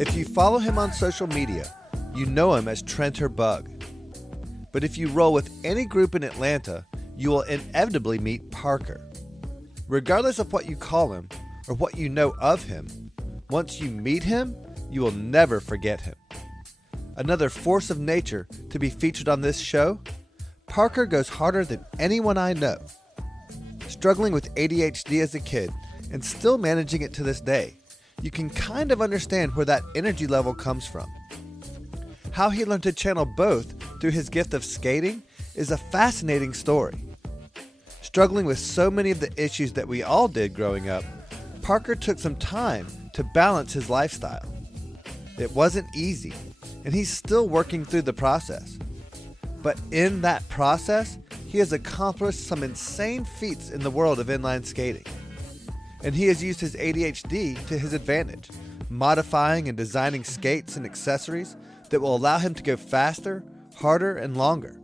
If you follow him on social media, you know him as Trenter Bugg. But if you roll with any group in Atlanta, you will inevitably meet Parker. Regardless of what you call him or what you know of him, once you meet him, you will never forget him. Another force of nature to be featured on this show, Parker goes harder than anyone I know. Struggling with ADHD as a kid and still managing it to this day, you can kind of understand where that energy level comes from. How he learned to channel both through his gift of skating is a fascinating story. Struggling with so many of the issues that we all did growing up, Parker took some time to balance his lifestyle. It wasn't easy, and he's still working through the process. But in that process, he has accomplished some insane feats in the world of inline skating. And he has used his ADHD to his advantage, modifying and designing skates and accessories that will allow him to go faster, harder, and longer.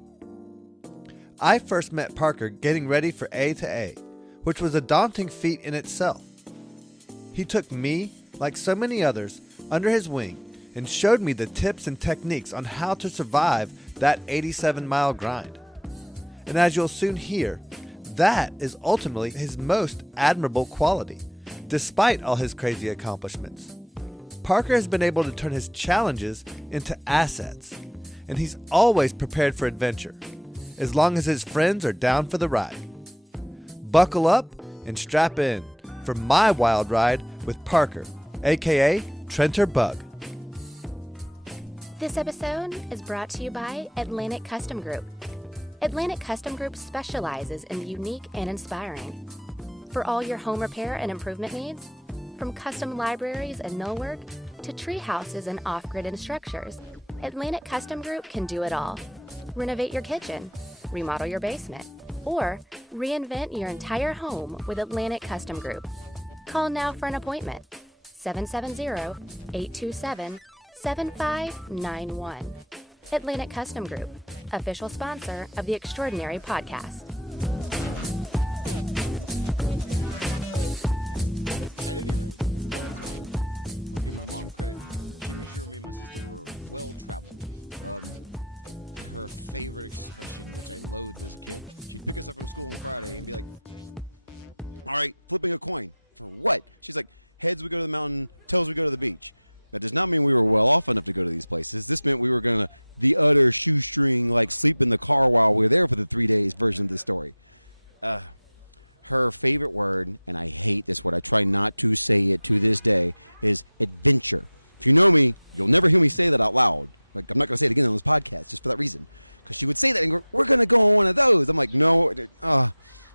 I first met Parker getting ready for A to A, which was a daunting feat in itself. He took me, like so many others, under his wing and showed me the tips and techniques on how to survive that 87-mile grind. And as you'll soon hear, that is ultimately his most admirable quality, despite all his crazy accomplishments. Parker has been able to turn his challenges into assets, and he's always prepared for adventure, as long as his friends are down for the ride. Buckle up and strap in for my wild ride with Parker, aka Trenter Bugg. This episode is brought to you by Atlantic Custom Group. Atlantic Custom Group specializes in the unique and inspiring. For all your home repair and improvement needs, from custom libraries and millwork to tree houses and off-grid structures, Atlantic Custom Group can do it all. Renovate your kitchen, remodel your basement, or reinvent your entire home with Atlantic Custom Group. Call now for an appointment. 770-827-7591. Atlantic Custom Group, official sponsor of the Extraordinary Podcast. At any rate, I'll give my mom credit. She made sure me and my sister were well-traveled. Her favorite expression, which I loathed as a kid, she'd pick us up from school on Friday and be like, all right, flipping a coin. For what? She's like, heads we go to the mountain, tails we go to the beach. That does not mean we were well off enough to go to these places. This meant we were going to the utter shoestring, like sleep in the car while we were there for the 3 days version of the story. Her favorite word, and I hate this word, I try not to say it to this day, is adventure. If you know me, you'll never hear me say that out loud. Like, I'm not going to say it again on this podcast just for that reason. Because she would say that and go, we're going to go on one of those. I'm like, no. Because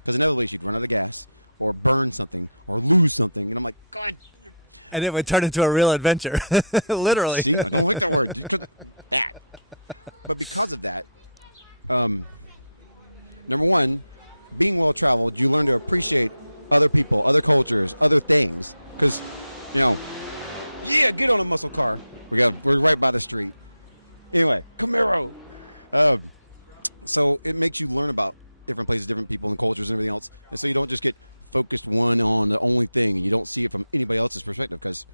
inevitably she'd run out of gas or burn something or lose something. And I'm like, God. And it would turn into a real adventure. Literally. See, I don't like that word. That. But because of that, number one, being well-traveled, you learn to appreciate other people, other cultures, other things. Because, yeah, get on a muscle car. We're right by the street. Anyway, Camaro. So it makes you learn about different places, different people and cultures and everything else. And so you don't just get focused one on the only thing, and you don't see it from anybody else's perspective because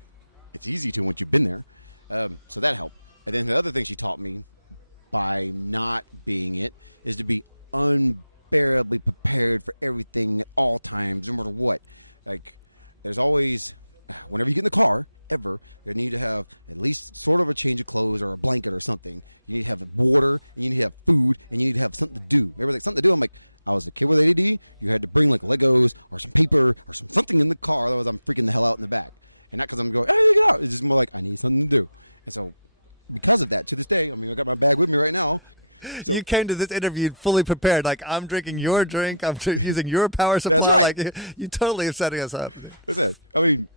it's easy to once you've been there. So that helped. And then the other thing she taught me by not being it is to be unbearably prepared for everything at all times, no matter what. Like, there's always, whenever you get in the car, ever, you need to have at least sort of a change of clothes or a blanket or something. You need to have water, and you need to have food, and you need to have something to do. Everybody's like, something to do? I'm like, I was a kid with ADD. You had to bring like Legos or some paper or something in the car. Otherwise, I'm freaking the hell out in the back. And not because I'm going, hey, get out. It's just more like, I need something to do. And so because of that, to this day, I mean, I got my bag with me right now. So, you came to this interview fully prepared. Like, I'm drinking your drink. I'm using your power supply. That's right. Like, you totally are setting us up. That's it. I mean,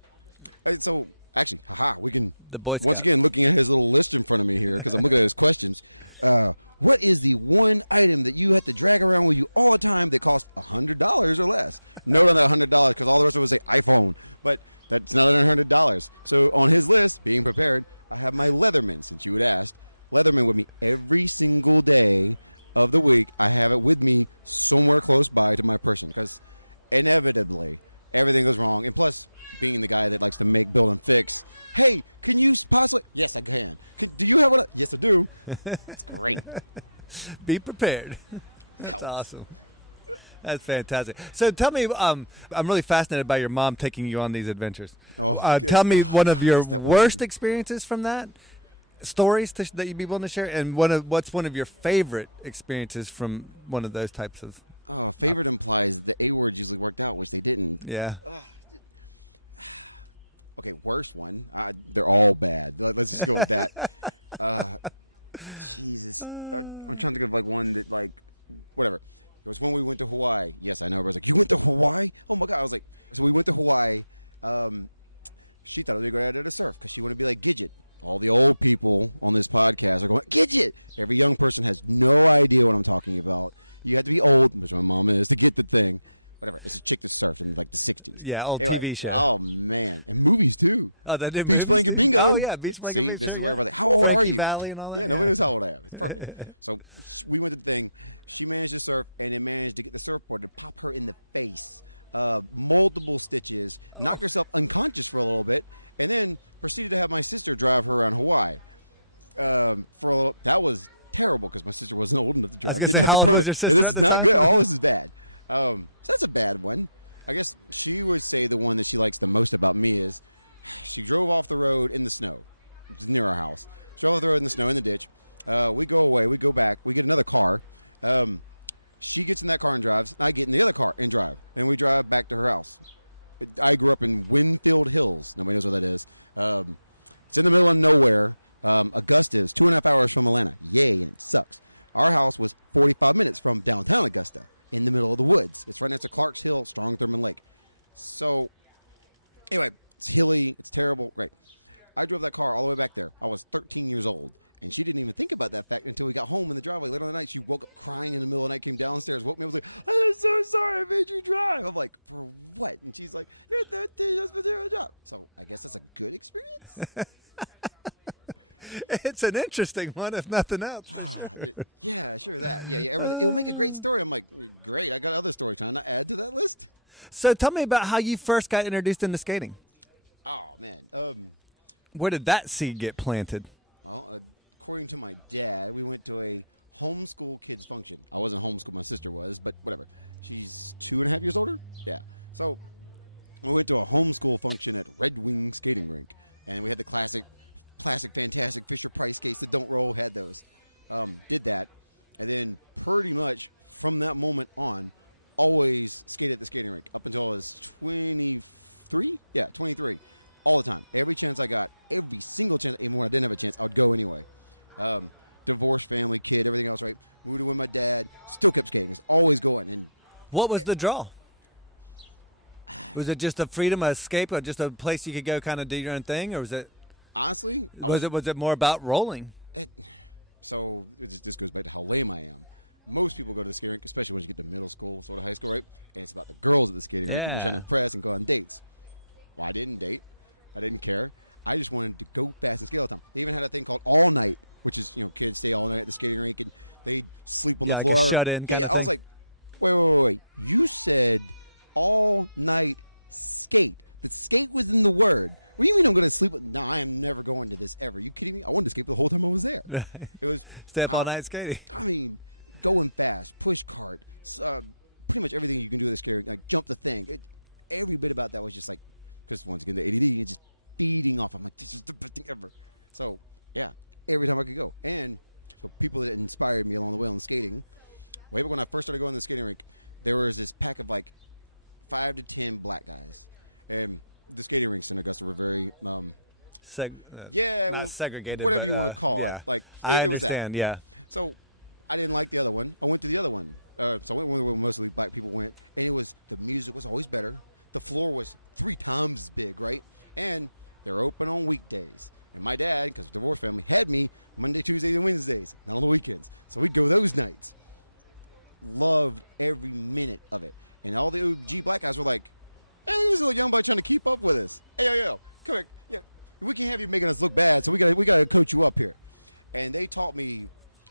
so actually, we can, the Boy Scout. Once again, looking at his little list in front of me here, because I'm looking at his questions. What is the one item that you have to drag around with you all the time that costs $100 or less? Note on that $100, because all the rest of it would say iPhone, but that's not $100. So on his list, being prepared, I have my Leatherman, since you had asked. Leatherman with me every single day of the week, I have it with me somewhere close by to my person because inevitably everything goes wrong. And plus, being the guy that likes to make, build, and fix, hey, can you possibly? Yes, I can. Do you have one? Yes, I do. That's great. Be prepared. That's awesome. That's fantastic. So tell me, I'm really fascinated by your mom taking you on these adventures. Tell me one of your worst experiences from that, stories that you'd be willing to share, and what's one of your favorite experiences from one of those types of... Oh, favorite implies the A words usually worked out, which they didn't. Yeah. Okay, worst one. They're all bad. Let's just go with that. Jesus. I'm trying to think of like one that like, whatever. It was when we went to Hawaii. Yes, I know. Everybody's like, you went to Hawaii? Oh my God. I was like, so we went to Hawaii. She thought it would be a great idea to surf because she wanted to be like Gidget. All the old people on this podcast are going, Gidget! Every young person has no idea what I'm talking about. You have to be old, which my mom is, to get the thing. Whatever. It's a chick that surfed in like the 60s. Yeah, old anyway, TV show. Oh, man. And movies, too. Oh, that did Beach Blanket Bingo. Oh, yeah, Beach Blanket Bingo. See, this is where everybody's like, how old are you? Valley and all that. Yeah, nobody knows how old I am. It's perfect. So we went to the thing. She managed to surf and then managed to get the surfboard to pop her in the face. Multiple stitches. Knocked herself unconscious for a little bit. And then proceeded to have my sister drive her around Hawaii. For a little. That was terrible because my sister wasn't old enough to drive. I was going to say, how old was your sister? This is not good. All this is bad. So that's a bad one. I guess she would say the one that she likes the most about me is she drove off the road in the snow. It's near our house. She drove off the road in the snow in the ditch. We go away. We go back. We get another car. She gets in that car and drives. I get in the other car and drive. And we drive back to her house. I grew up in Winfield Hills. Nobody knows what that is. It's in the middle of nowhere. Augusta is 2.5 hours from Atlanta. Yay, and it sucks. Our house was 45 minutes from downtown Augusta. In the middle of the woods. It's right next to Clark's Hill, Strong Thurman Lake. So, anyway, it's hilly. It's terrible. Great. I drove that car all the way back there. I was 13 years old, and she didn't even think about that fact until we got home in the driveway. Later on the night, she woke up crying in the middle of the night, came downstairs, woke me up, was like, I'm so sorry I made you drive. I'm like, for what? And she's like, you're 13, you're supposed to do a job. So, I guess that's a good experience. It's an interesting one, if nothing else. Sure. Yeah, sure that. Yeah. It'll make a great story. I'm like, great. I got other stories. Trying to add to that list. So tell me about how you first got introduced into skating. Oh man. Where did that seed get planted? Well, according to my dad, we went to a homeschool kids function. I wasn't homeschooled. My sister was, but whatever. She's 2.5 years older. Yeah. So we went to a homeschool function at Red Wing Skating Rink, and we had the classic, fantastic Fisher-Price skates that don't roll. Had those. Did that. And then pretty much from that moment on, always skated at the skating rink up until I was 23. Yeah, 23. All the time. Every chance I got, every single chance, even when I didn't have a chance, I would go anyway. Divorced family, kid, everything else, right? Moved in with my dad. Still kept skating. It's always going. And what was the draw? Was it just a freedom, a escape, or just a place you could go kind of do your own thing? Or was it... Honestly, was it more about rolling? So this goes back to how lame I am. Most people go to the skating rink, especially when you get to middle school, sort of high school, right? And it's about the girls at the skating rink, and you're trying to impress and go on dates. Well, I didn't date. I didn't care. I just wanted to go fast and skate all the time. They even had a thing called all night, which is, kids stay all night at the skating rink and they sleep on the floor. Like a shut in. Yeah, I was like, wait. You said all night skate. The skate was in the word. What do you mean I'm going to sleep? No, I am never going to this ever. Are you kidding me? I wanted to skate the whole time I was there. It was stay up all night skating. I mean, going fast, push cart, pretty much everything you can do with a skating, like jump the thing. Every bit about that was just like, because once again, the ADD is just feeding off. I'm like, this is the best thing ever. So, yeah, every time I could go. And so people that inspired me along the way on skating, way back when I first started going to the skating rink, there was this pack of like 5 to 10 black guys. And the skating rinks in Augusta were very, not segregated, whatever you want to call it. Like I it was understand, that. Yeah. So I didn't like the other one. I went to the other one. So I went where mostly black people went, and it was the music was always better. The floor was 3 times as big, right? And they're open on weekdays. And my dad, because divorce family, had me Monday, Tuesdays, and Wednesdays, not on the weekends. So we'd go those nights. Loved every minute of it. And all the OG black guys were like, hey, look at this little young boy trying to keep up with us. Hey, yo, come here. Yeah, we can't have you making us look bad, so we got to coach you up here. And they taught me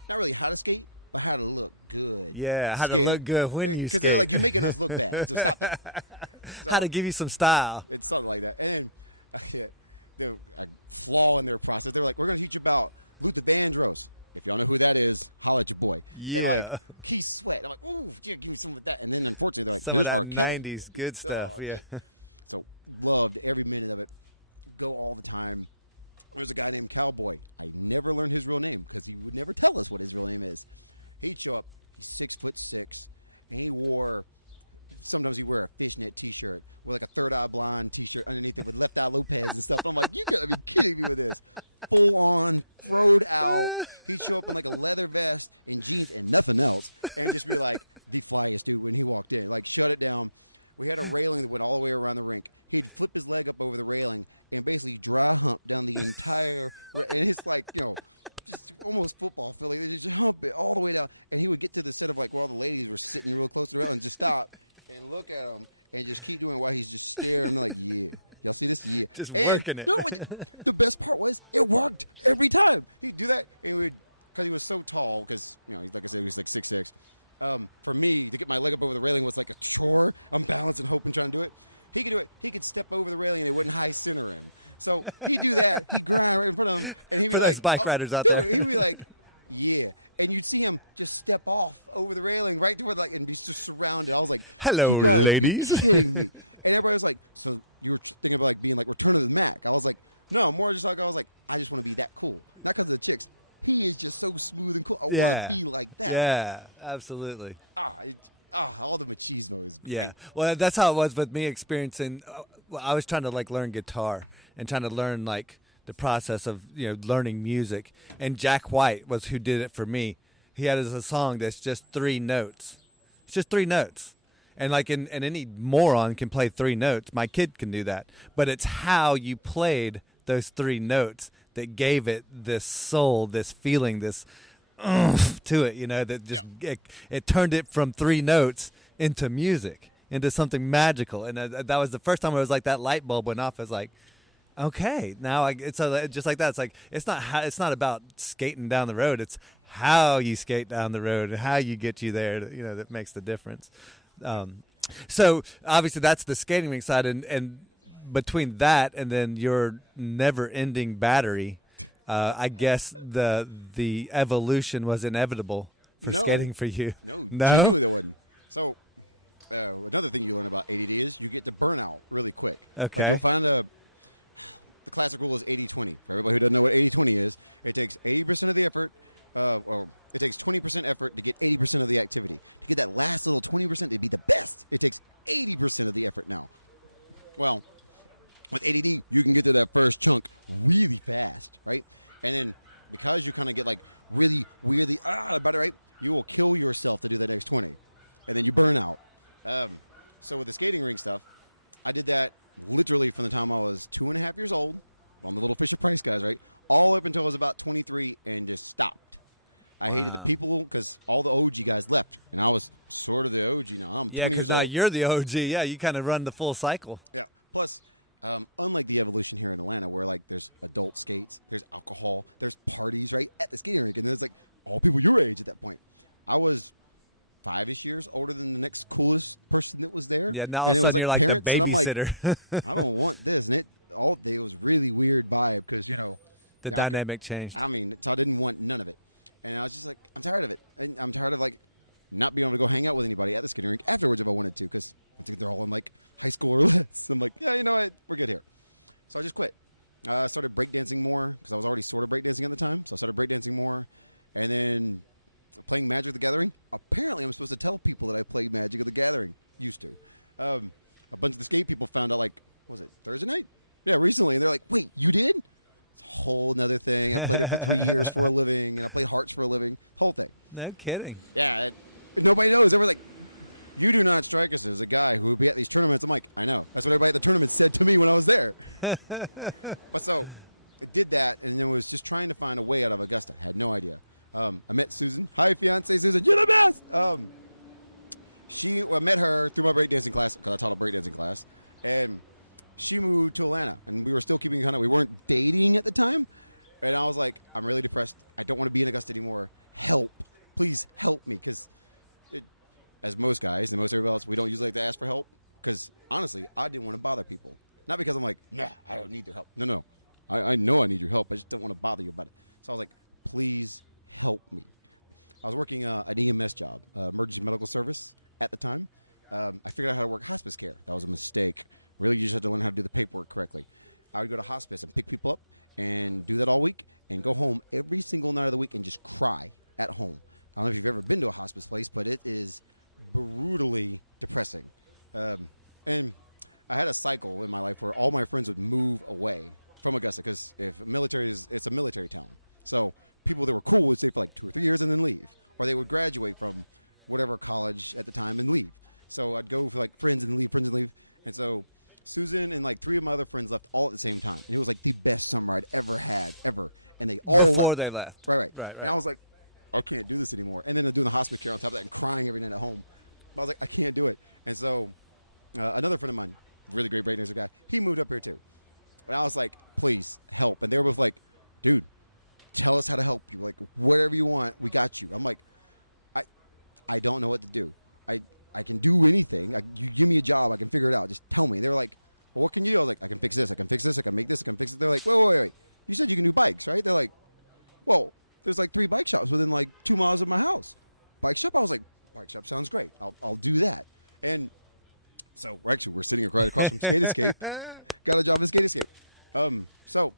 not really how to skate, but how to look good. Yeah, how Skate. to look good when you skate. Because they're like, you're making us look bad, so stop that. So, how to give you some style. it's something like that. And then the flaw in their process, they were like, we're going to teach you about Luther Vandross. If y'all know who that is, holla at your boy. Yeah. And like, Keith Sweat. I'm like, ooh, yeah, give me some of that. And then unfortunately, they're like, Some here's of R. that Kelly. 90s good stuff, Oh, yeah. So loved every minute of it. Go all the time. There's a guy named Cowboy. I never learned his real name because he would never tell us what his real name is. He'd show up. He's 6'6", and he wore. Sometimes he'd wear a fishnet T-shirt with like a Third Eye Blind T-shirt underneath it with Left Eye Lopez and stuff. I'm like, you gotta be kidding me with this. Full on, throwed out. He'd show up in like a leather vest and jeans and nothing else, and just be like the flyest dude when he walked in. Like, shut it down. We had a railing that went all the way around the rink. He'd flip his leg up over the railing and basically dry hump down the entire. And it's like, just almost football field. They just hump it all the way down. And he would get to the set of like where all the ladies were sitting real close to the railing and just stop and look at him and just keep doing while he's just staring. I'm like, yeah. Y'all see this? Yeah. Just working it. No, the best part was it worked every time. He'd do that, and because he was so tall, because, like I said, he was like 6'6". For me, to get my leg up over the railing was like a chore. I'm balancing, hoping, trying to do it. He could do it. He could step over the railing, and it wouldn't high center him. So he'd do that. He'd grind right in front of him, and he'd be For like, those bike riders out dude, there. he'd be like, yeah. And you'd see him just step off over the railing right to where, like, and be just surrounded. I was like, Hello, you gotta ladies. be kidding me. And everybody was like, so you were thinking about like being like Return of the Mac? I was like, no, more just like I was like, I just want to be that cool, not because of the chicks. He is just so smooth and cool. I want to be like that. Yeah, absolutely. All the machismo is great. Yeah. Well, that's how it was with me experiencing. I was trying to like learn guitar and trying to learn like the process of learning music. And Jack White was who did it for me. He had a song that's just 3 notes. It's just 3 notes. And like and any moron can play 3 notes. My kid can do that. But it's how you played those 3 notes that gave it this soul, this feeling, this to it, that just it turned it from 3 notes into music, into something magical. And that was the first time it was like that light bulb went off. I was like, okay, now it's just like that. It's like it's not about skating down the road. It's how you skate down the road and how you get you there. That makes the difference. So obviously that's the skating rink side, and between that and then your never-ending battery, I guess the evolution was inevitable for skating for you. No, genuinely there wasn't. So another thing you learn about ADD is you get to burn out really quick. Okay. Like you'll find the classic rule is 80-20. For everybody who doesn't know what 80-20 is, it takes 80% of the effort, or it takes 20% effort to get 80% of the activity. To get that last little 20% to be the best, it takes 80% of the effort now. Well, with ADD, you can get to that first chunk really fast, right? And then because you kind of get like really weirdly about it, right? You will kill yourself to do the next 20, and then you burn out. So with the skating rink stuff, I did that literally from the time I was 2.5 years old on the Little Fisher-Price guys, right? All up until I was about 23 and just stopped. I hated the people because all the OG guys left, and I was sort of the OG now. I'm 20 years now old. you're the OG. Yeah, you kind of run the full cycle. Yeah. Plus, unlike the evolution here in Atlanta, where like there's adult skates, there's alcohol, there's parties right at the skating rink, and there's like all people your age at that point. I was 5-ish years older than the next coolest person that was there. Yeah, now all of a sudden you're like the parents, and I'm like, babysitter. I don't want this, and it was really weird vibe because the dynamic changed. I mean, so I didn't want none of it, and I was just like, I'm tired of it, and I'm tired of like not being able to go hang out with anybody at the skating rink afterwards if I wanted to, because I think they're all in like high school or less. I'm like, yeah, you know what, we're good here. So I just quit. I started breakdancing more because I was already sort of breakdancing at the time. So I started breakdancing more, and then playing Magic the Gathering. Apparently, I'm supposed to tell people that I played Magic the Gathering. Used to. A bunch of the skate people found out, like, what was it, Thursday night? Yeah, recently. And they're like, wait, you did? It's a whole nother thing. I played it for 3 years for a living, and I played Hearts for a living. Whole thing. No kidding. Yeah. Nobody knows. They were like, you do not strike us as a guy who would be at these tournaments. I'm like, I know. That's what everybody at the tournament said to me when I was there. But so I did that, and then was just trying to find a way out of Augusta. Had no idea. I met Susan. Hi, fiance Susan. You're the best. I met her through my breakdancing class because I taught a breakdancing class, and she moved to Atlanta, and we were still keeping contact. We weren't dating at the time, and I was like, I'm really depressed. I don't want to be in Augusta anymore. Help. please help me, because as most guys and most everybody else, we don't usually like to ask for help, because honestly, I didn't want to bother people. Not because I'm like, nah, I don't need their help. No. I know I need your help. I just don't want to bother you about it. So I was like, please help me. I was working an EMS job, emergency medical service at the time. I figured out how to work hospice care. That was a mistake. Really, you just had to learn how to do the paperwork correctly. I would go to hospice and pick people up and do that all week and go home every single night of the week and just cry at home. I don't know if you've ever been to a hospice place, but it is brutally depressing. And I had a cycle in my life where all my friends would move away from Augusta, because it's a military town. So people that were cool would stay for like 2 or 3 years and then leave. Or they would graduate from whatever college at the time and leave. So I'd go for like friends and leave. And so Susan and like 3 of my other friends left all at the same time. And it was like the best summer I'd ever had, ever. And they all Before left. they left. Right. And I was like, I can't do this anymore. And then I'm doing the hospice care on top of that and crying every night at home. I was like, I can't do it. And so another friend of mine, really great brain guy, he moved up here too. And I was like, please help. And they were both like, dude, tell us how to help you. Like, whatever you want, we got you. I'm like, I don't know what to do. I can do anything. You give me a job, I can figure it out. Just tell me. They were like, well, what can you do? I was like, I can fix this, I can fix this, I can make this, I can fix it. They're like, wait. You said you can do bikes, right? They're like, well, there's like 3 bike shops within like 2 miles of my house. Bike shop? I was like, bike shop sounds great. I'll do that. And so we're sitting right across from Skate Escape. Got a job at Skate Escape. So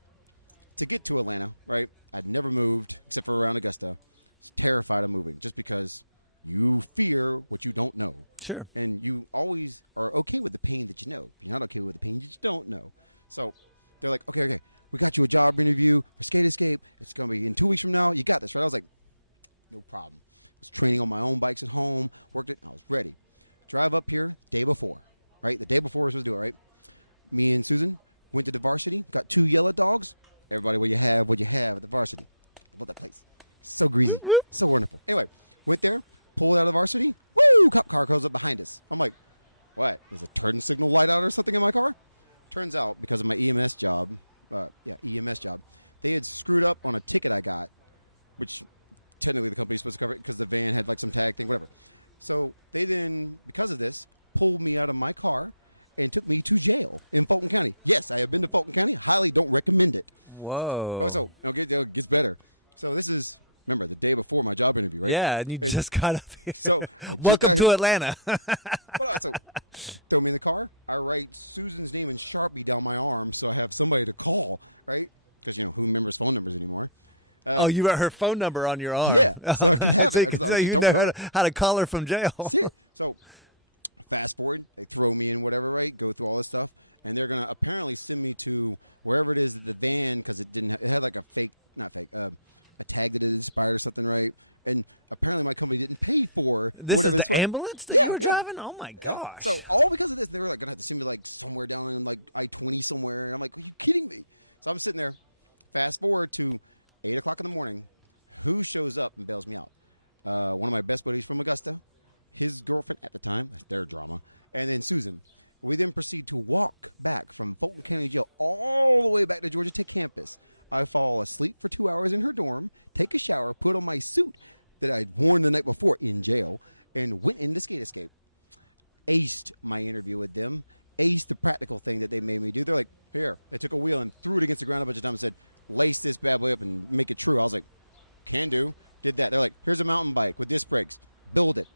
to get to Atlanta, right, I'd never moved except for around Augusta. I was terrified of moving just because you fear what you don't know. Sure. And you always are okay with the pain that you know. You're not okay with the pain that you don't know. So they're like, okay, we got you a job interview for Skate Escape. It's going to be in 2 weeks from now. You got this, right? I was like, no problem. I was training on my own bikes at home, worked it. I was ready. Drive up here day before, right? The day before we were supposed to do it, right? Me and Susan went to the varsity, got 2 yellow dogs. Everybody, what you have at the varsity. I love that place. So greasy. So wonderful. Anyway, went there, pulled out of the varsity. Woo! Cop car goes up behind us. I'm like, what? Is a turn signal light out or something in my car? Turns out, because of my EMS job, they had screwed up on a ticket I got, which technically the company's supposed to cover it because the van had like some tag thing, whatever. So they then, because of this, pulled me out of my car and took me to jail in Fulton County. Yes, I have been to Fulton County. Highly don't recommend it. Whoa. Oh, so it gets better. So this is, remember, the day before my job interview, right? Yeah, and you just got up here. So welcome to Atlanta. So throw me in the car. I write Susan's name in Sharpie down my arm so I have somebody to call, right? Because, who remembers phone numbers anymore? You wrote her phone number on your arm. Yeah, so I can have it. So you know how to call her from jail. So fast forward, they throw me in whatever, right? Go through all this stuff, and they're gonna apparently send me to wherever it is that the van, because it had like a a tag that had expired or something, right? And apparently my company didn't pay for whatever this is the ambulance that you were driving. Oh my gosh! So all because of this, they were like gonna have to send me like somewhere down in like I-20 somewhere, and I'm like, are you kidding me? So I'm sitting there. Fast forward to 8 o'clock in the morning. Who shows up and bails me out? One of my best buddies from Augusta, his girlfriend at the time, that's their drama, and then Susan. We then proceed to walk back from Fulton County Jail all the way back to Georgia Tech campus. I fall asleep for 2 hours in her dorm, take a shower, put on my suit that I'd worn the night before in jail, and went into Skate Escape. Aced my interview with them. Aced the practical thing that they made me do. They're like, here. They took a wheel and threw it against the ground a bunch of times and said, lace this bad boy up and make it true. I was like, can do. Did that. They're like, here's a mountain bike with disc brakes. Build it.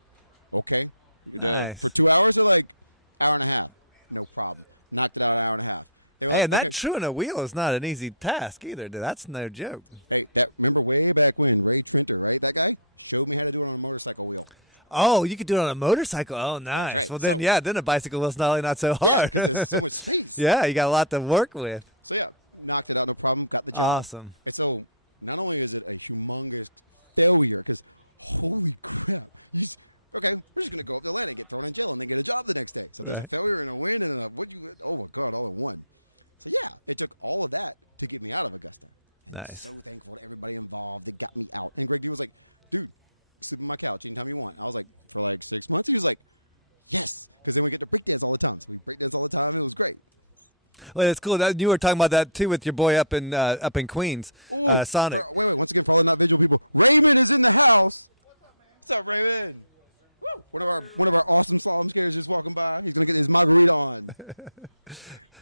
Okay. Nice. For 2 hours or like hour and a half? No problem. Knocked it out an hour and a half. They were Hey, like, and that okay. truing a wheel is not an easy task either, dude. That's no joke. Hey, remember way back when, Ray Trenter, right? That guy showed me how to do it on a motorcycle wheel. Oh, you could do it on a motorcycle. Oh, nice. Right. Well, then, then a bicycle wheel's not so hard. Yeah, because there's so much space. Yeah, you got a lot to work with. So, yeah, knocked it out, no problem, got the job. Awesome. And so, not only is it a humongous failure, because holy crap, okay, we're just going to go up to Atlanta and get thrown in jail and then get a job the next day. So there's a failure and a win and oh my God, all in one. So, yeah, it took all of that to get me out of Augusta. And Nice. so thankful to everybody involved that got me out. And Greg D was like, dude, sleep on my couch anytime you want. I was like, for like 6 months? He was like, yes, because then we get to breakdance all the time. So we breakdance all the time. It was great. Well, it's cool. You were talking about that, too, with your boy up in Queens, Ooh, Sonic. wait. Once again, for all the not visual people, Raymond is in the house. What's up, Raymond? Woo! One of our awesome slalom skaters just walking by. He's gonna get his margarita on.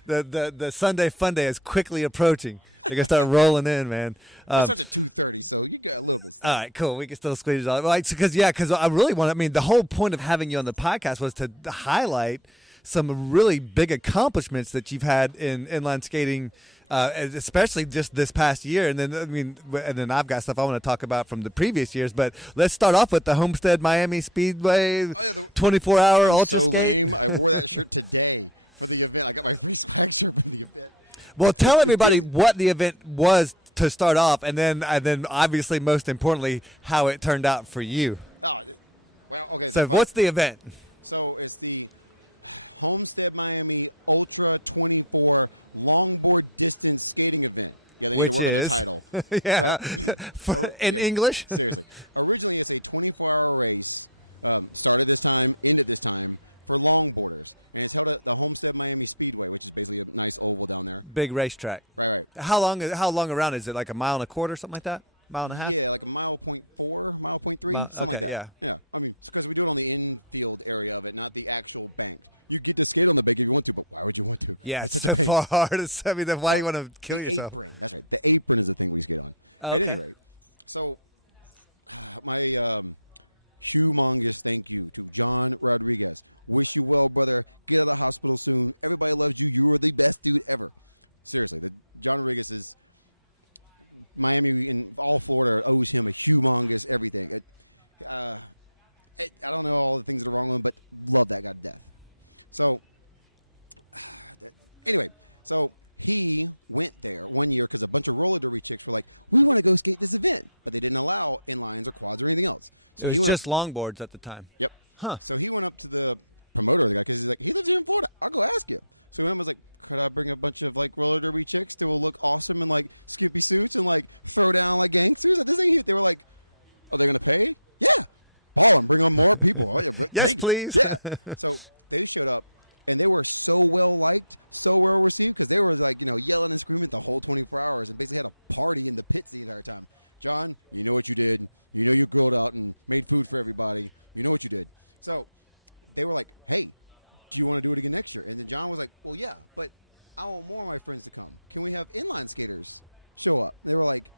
The Sunday fun day is quickly approaching. They're gonna start rolling in, man. It starts at 2:30, so you got a little bit of stuff. All right, cool. We can still squeeze it all. Like, because I really want. I mean, the whole point of having you on the podcast was to highlight some really big accomplishments that you've had in inline skating, especially just this past year. And then I've got stuff I want to talk about from the previous years. But let's start off with the Homestead Miami Speedway 24-hour I'm ultra so skate. lame. I wore that shirt today for the event. I got my free swag shirt from the event. Well, tell everybody what the event was to start off, and then obviously, most importantly, how it turned out for you. Oh, well, okay. So what's the event? So it's the Homestead Miami Ultra 24 longboard distance skating event. Yeah, they need to work on the title. Yeah. In yeah. English? Seriously. Originally, it's a 24-hour race, started this time, ended this time, for longboarders. And it's held at the Homestead Miami Speedway, which is basically a nice oval down there. Big racetrack. Right. How long around is it? Like a mile and a quarter, something like that? Mile and a half? Yeah, like a mile .4, mile .3, something like that. Yeah. I mean, it's because we do it on the infield area of it, not the actual bank. You get to skate on the bank if you want to, but why would you want to? Yeah, it's it's such a so pain. hard. I mean, why do you want to kill the yourself? Apron. That's right. The apron is the thing we skate on. Okay. At any rate, so my humongous thank you to John Rodriguez. Wish you well, brother. Get out of the hospital soon. Everybody loves you. You are the best dude ever. Seriously, John Rodriguez is Miami and all Florida owes him a humongous everything. I don't know all the things that are wrong with him, but love that guy to death. So anyway, so he went there one year because a bunch of roller derby chicks were like, we want to go skate this event, but they didn't allow inlines or quads or anything else. So it he was went just longboards at the time. Yep. Huh. So he went up to the promoter of the guy because he's like, he lives here in Florida. I'll go ask him. So he went and was like, could I bring a bunch of like roller derby chicks that will look awesome in like skimpy suits and like throw down like gangsters at this thing? They were like, are they going to pay? Yeah. Ball them. Bring on more people. Oh, yeah, Yes, please. Yeah. So they showed up. And they were so well liked, so well received, because they were like, yelling and screaming the whole 24 hours and basically had a party in the pits the entire time. John, you know what you did. You know you grilled out and made food for everybody. You know what you did. So they were like, hey, do you want to do it again next year? And then John was like, well, yeah, but I want more of my friends to come. Can we have inline skaters show up? They were like,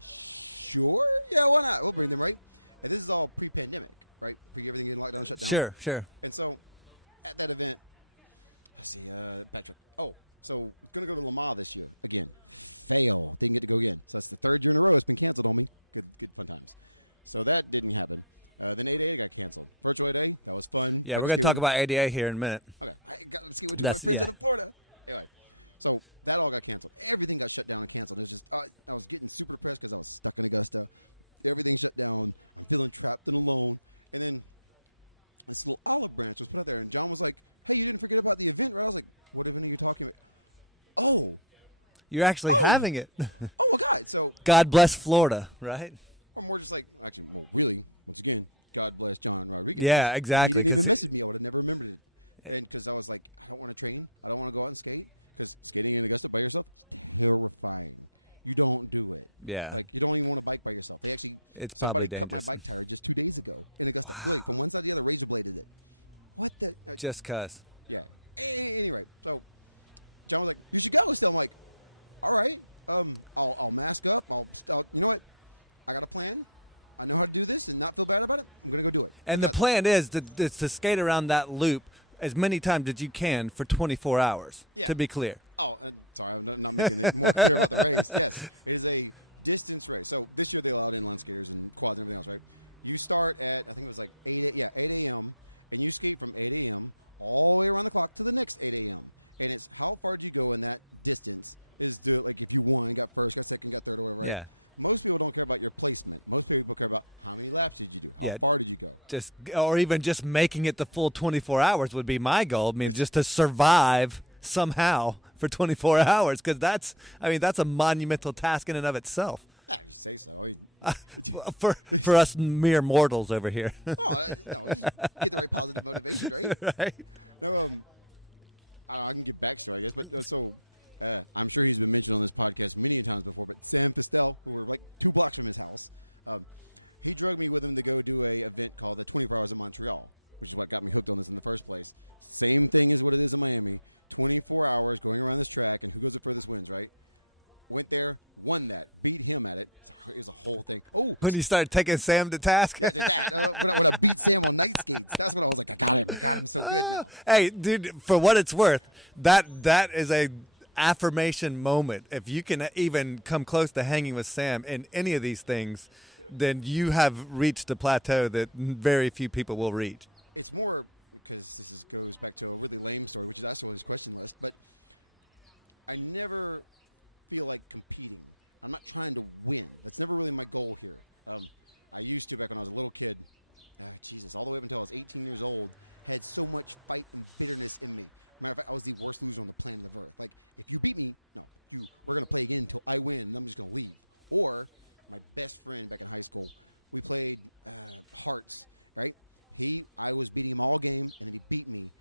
sure. Yeah, why not? We'll bring them, right? And this is all pre-pandemic, right? Pre-everything getting locked down, shut down. Sure. And so at that event, let's see, backtrack. Oh, so going to go to Lamar this year again. Fail. Didn't get to go again. So that's the third year in a row it's been canceled on me. Good fun times. So that didn't happen. Then ADA got canceled. Virtual ADA, that was fun. Yeah, we're going to talk about ADA here in a minute. Okay. I got to skate with two of my friends out of Florida. Anyway, so that all got canceled. Everything got shut down and canceled. It was just, I was getting super depressed because I was stuck in Augusta. Everything shut down. I'm feeling trapped and alone. And then this little olive branch was put out there, and John was like, hey, you didn't forget about the event, right? I was like, what event are you talking about? Oh. You're actually having it. Oh, my God. So, God bless Florida, right? or more just like, actually, well, really, once again, God bless John Rodriguez. Yeah, exactly. He didn't even message me. I would have never remembered it. And because I was like, I don't want to train. I don't want to go out and skate. Because skating in Augusta by yourself is terrifying. You don't do it. Yeah. Like, you don't even want to bike by yourself. They actually, somebody cut my bike tire just 2 days ago in Augusta. Wow. Like, from one side to the other, razor bladed it. What the? Just cuz. Yeah. Anyway, so John was like, you should go still. I'm like, all right. I'll mask up. I'll you know what? I got a plan. I know how to do this and not feel bad about it. I'm going to go do it. And the plan is to skate around that loop as many times as you can for 24 hours, to be clear. Oh, sorry, I'm not making it more clear about the race. Yes, it is a distance race. So this year they allowed inline skaters and quads and everything else, right? You start at, I think it was like 8 a.m., and you skate from 8 a.m. all the way around the clock to the next 8 a.m. And it's how far do you go in that distance is like if you won, got first, got second, got third, or whatever, right? Yeah. Most people don't care about your placement. Most people care about how many laps did you do, how far did you go, or even just making it the full 24 hours would be my goal. I mean, just to survive somehow for 24 hours, because that's a monumental task in and of itself. You say so. I mean, for us mere mortals over here. No, just get the right positive motivation, right? Right. No, I can give backstory, I guess, but so. I'm sure he's been mentioned on this podcast many times before, but Sam Pistel, who were like 2 blocks from his house, He drugged me with him to go do a event called the 24 Hours of Montreal, which is what got me hooked on this in the first place. Same thing as what it is in Miami. 24 hours going around this track, and who goes the furthest wins, right? Went there, won that, beat him at it. It was a whole thing. Oh, When you started taking Sam to task? yeah, that. When I beat Sam on night skates, that's when I was like, I got him so good now. Hey, dude, for what it's worth, that is a affirmation moment. If you can even come close to hanging with Sam in any of these things, then you have reached a plateau that very few people will reach. It's more because goes back to a really lame story, which is also on his question list, but I never feel like competing. I'm not trying to win. That's never really my goal here. I used to back when I was a little kid. Jesus, all the way up until I was 18 years old, had so much fight and bitterness in me. Matter of fact, I was the worst loser on the planet of Earth. Like, if you beat me, we're going to play again until I win, and I'm just going to leave. Or my best friend back in high school, we played hearts, right? I was beating him all game, and then he beat me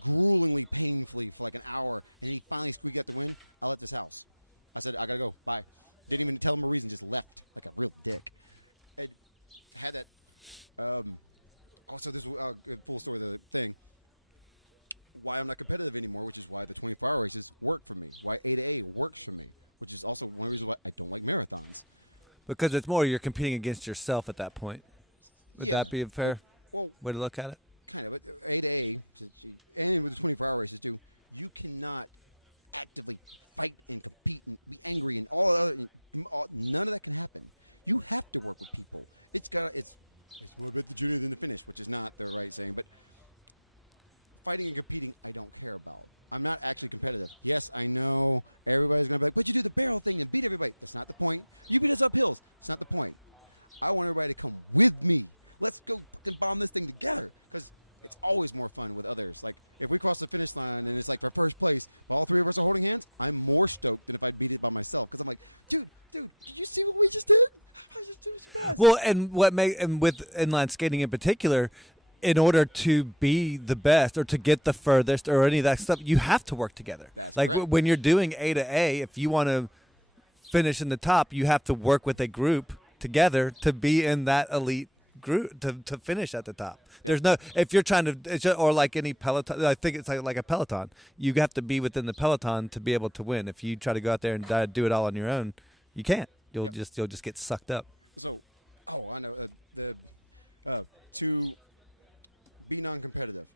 gruelingly, painfully for like an hour, and then he finally squeaked out the win. I left his house. I said, I got to go. Bye. Didn't even tell him a reason, just left like a real dick. And had that. Also, this is a full story of the thing. Why I'm not competitive anymore, which is why the 24-hour races work for me. Why A to A works for me, which is also one of the reasons why I don't like marathons. Because it's more you're competing against yourself at that point. Would that be a fair way to look at it? Kind of. A to A, and with the 24-hour races too, you cannot actively fight and compete and be angry and none of that can happen. You have to work with people. It's more about the journey than the finish, which is not the right saying, but fighting and competing, I don't care about. I'm not actually competitive. Yes, I know everybody's going to be like, but you do the barrel thing and beat everybody. That's not the point. You beat us up hills. It's not the point. I want everybody to come with me. Let's go fucking bomb this thing together, because it's always more fun with others. Like, if we cross the finish line and it's like for first place, but all three of us are holding hands, I'm more stoked than if I'd beat it by myself, because I'm like, dude, did you see what we just did? I just did the best. Well, and with inline skating in particular, in order to be the best or to get the furthest or any of that stuff, you have to work together. That's like correct. When you're doing A to A, if you want to finish in the top, you have to work with a group together to be in that elite group to finish at the top. Yeah. There's no, if you're trying to, or like any peloton, I think it's like a peloton. You have to be within the peloton to be able to win. If you try to go out there and do it all on your own, you can't. You'll just get sucked up. So, I know to be non-competitive.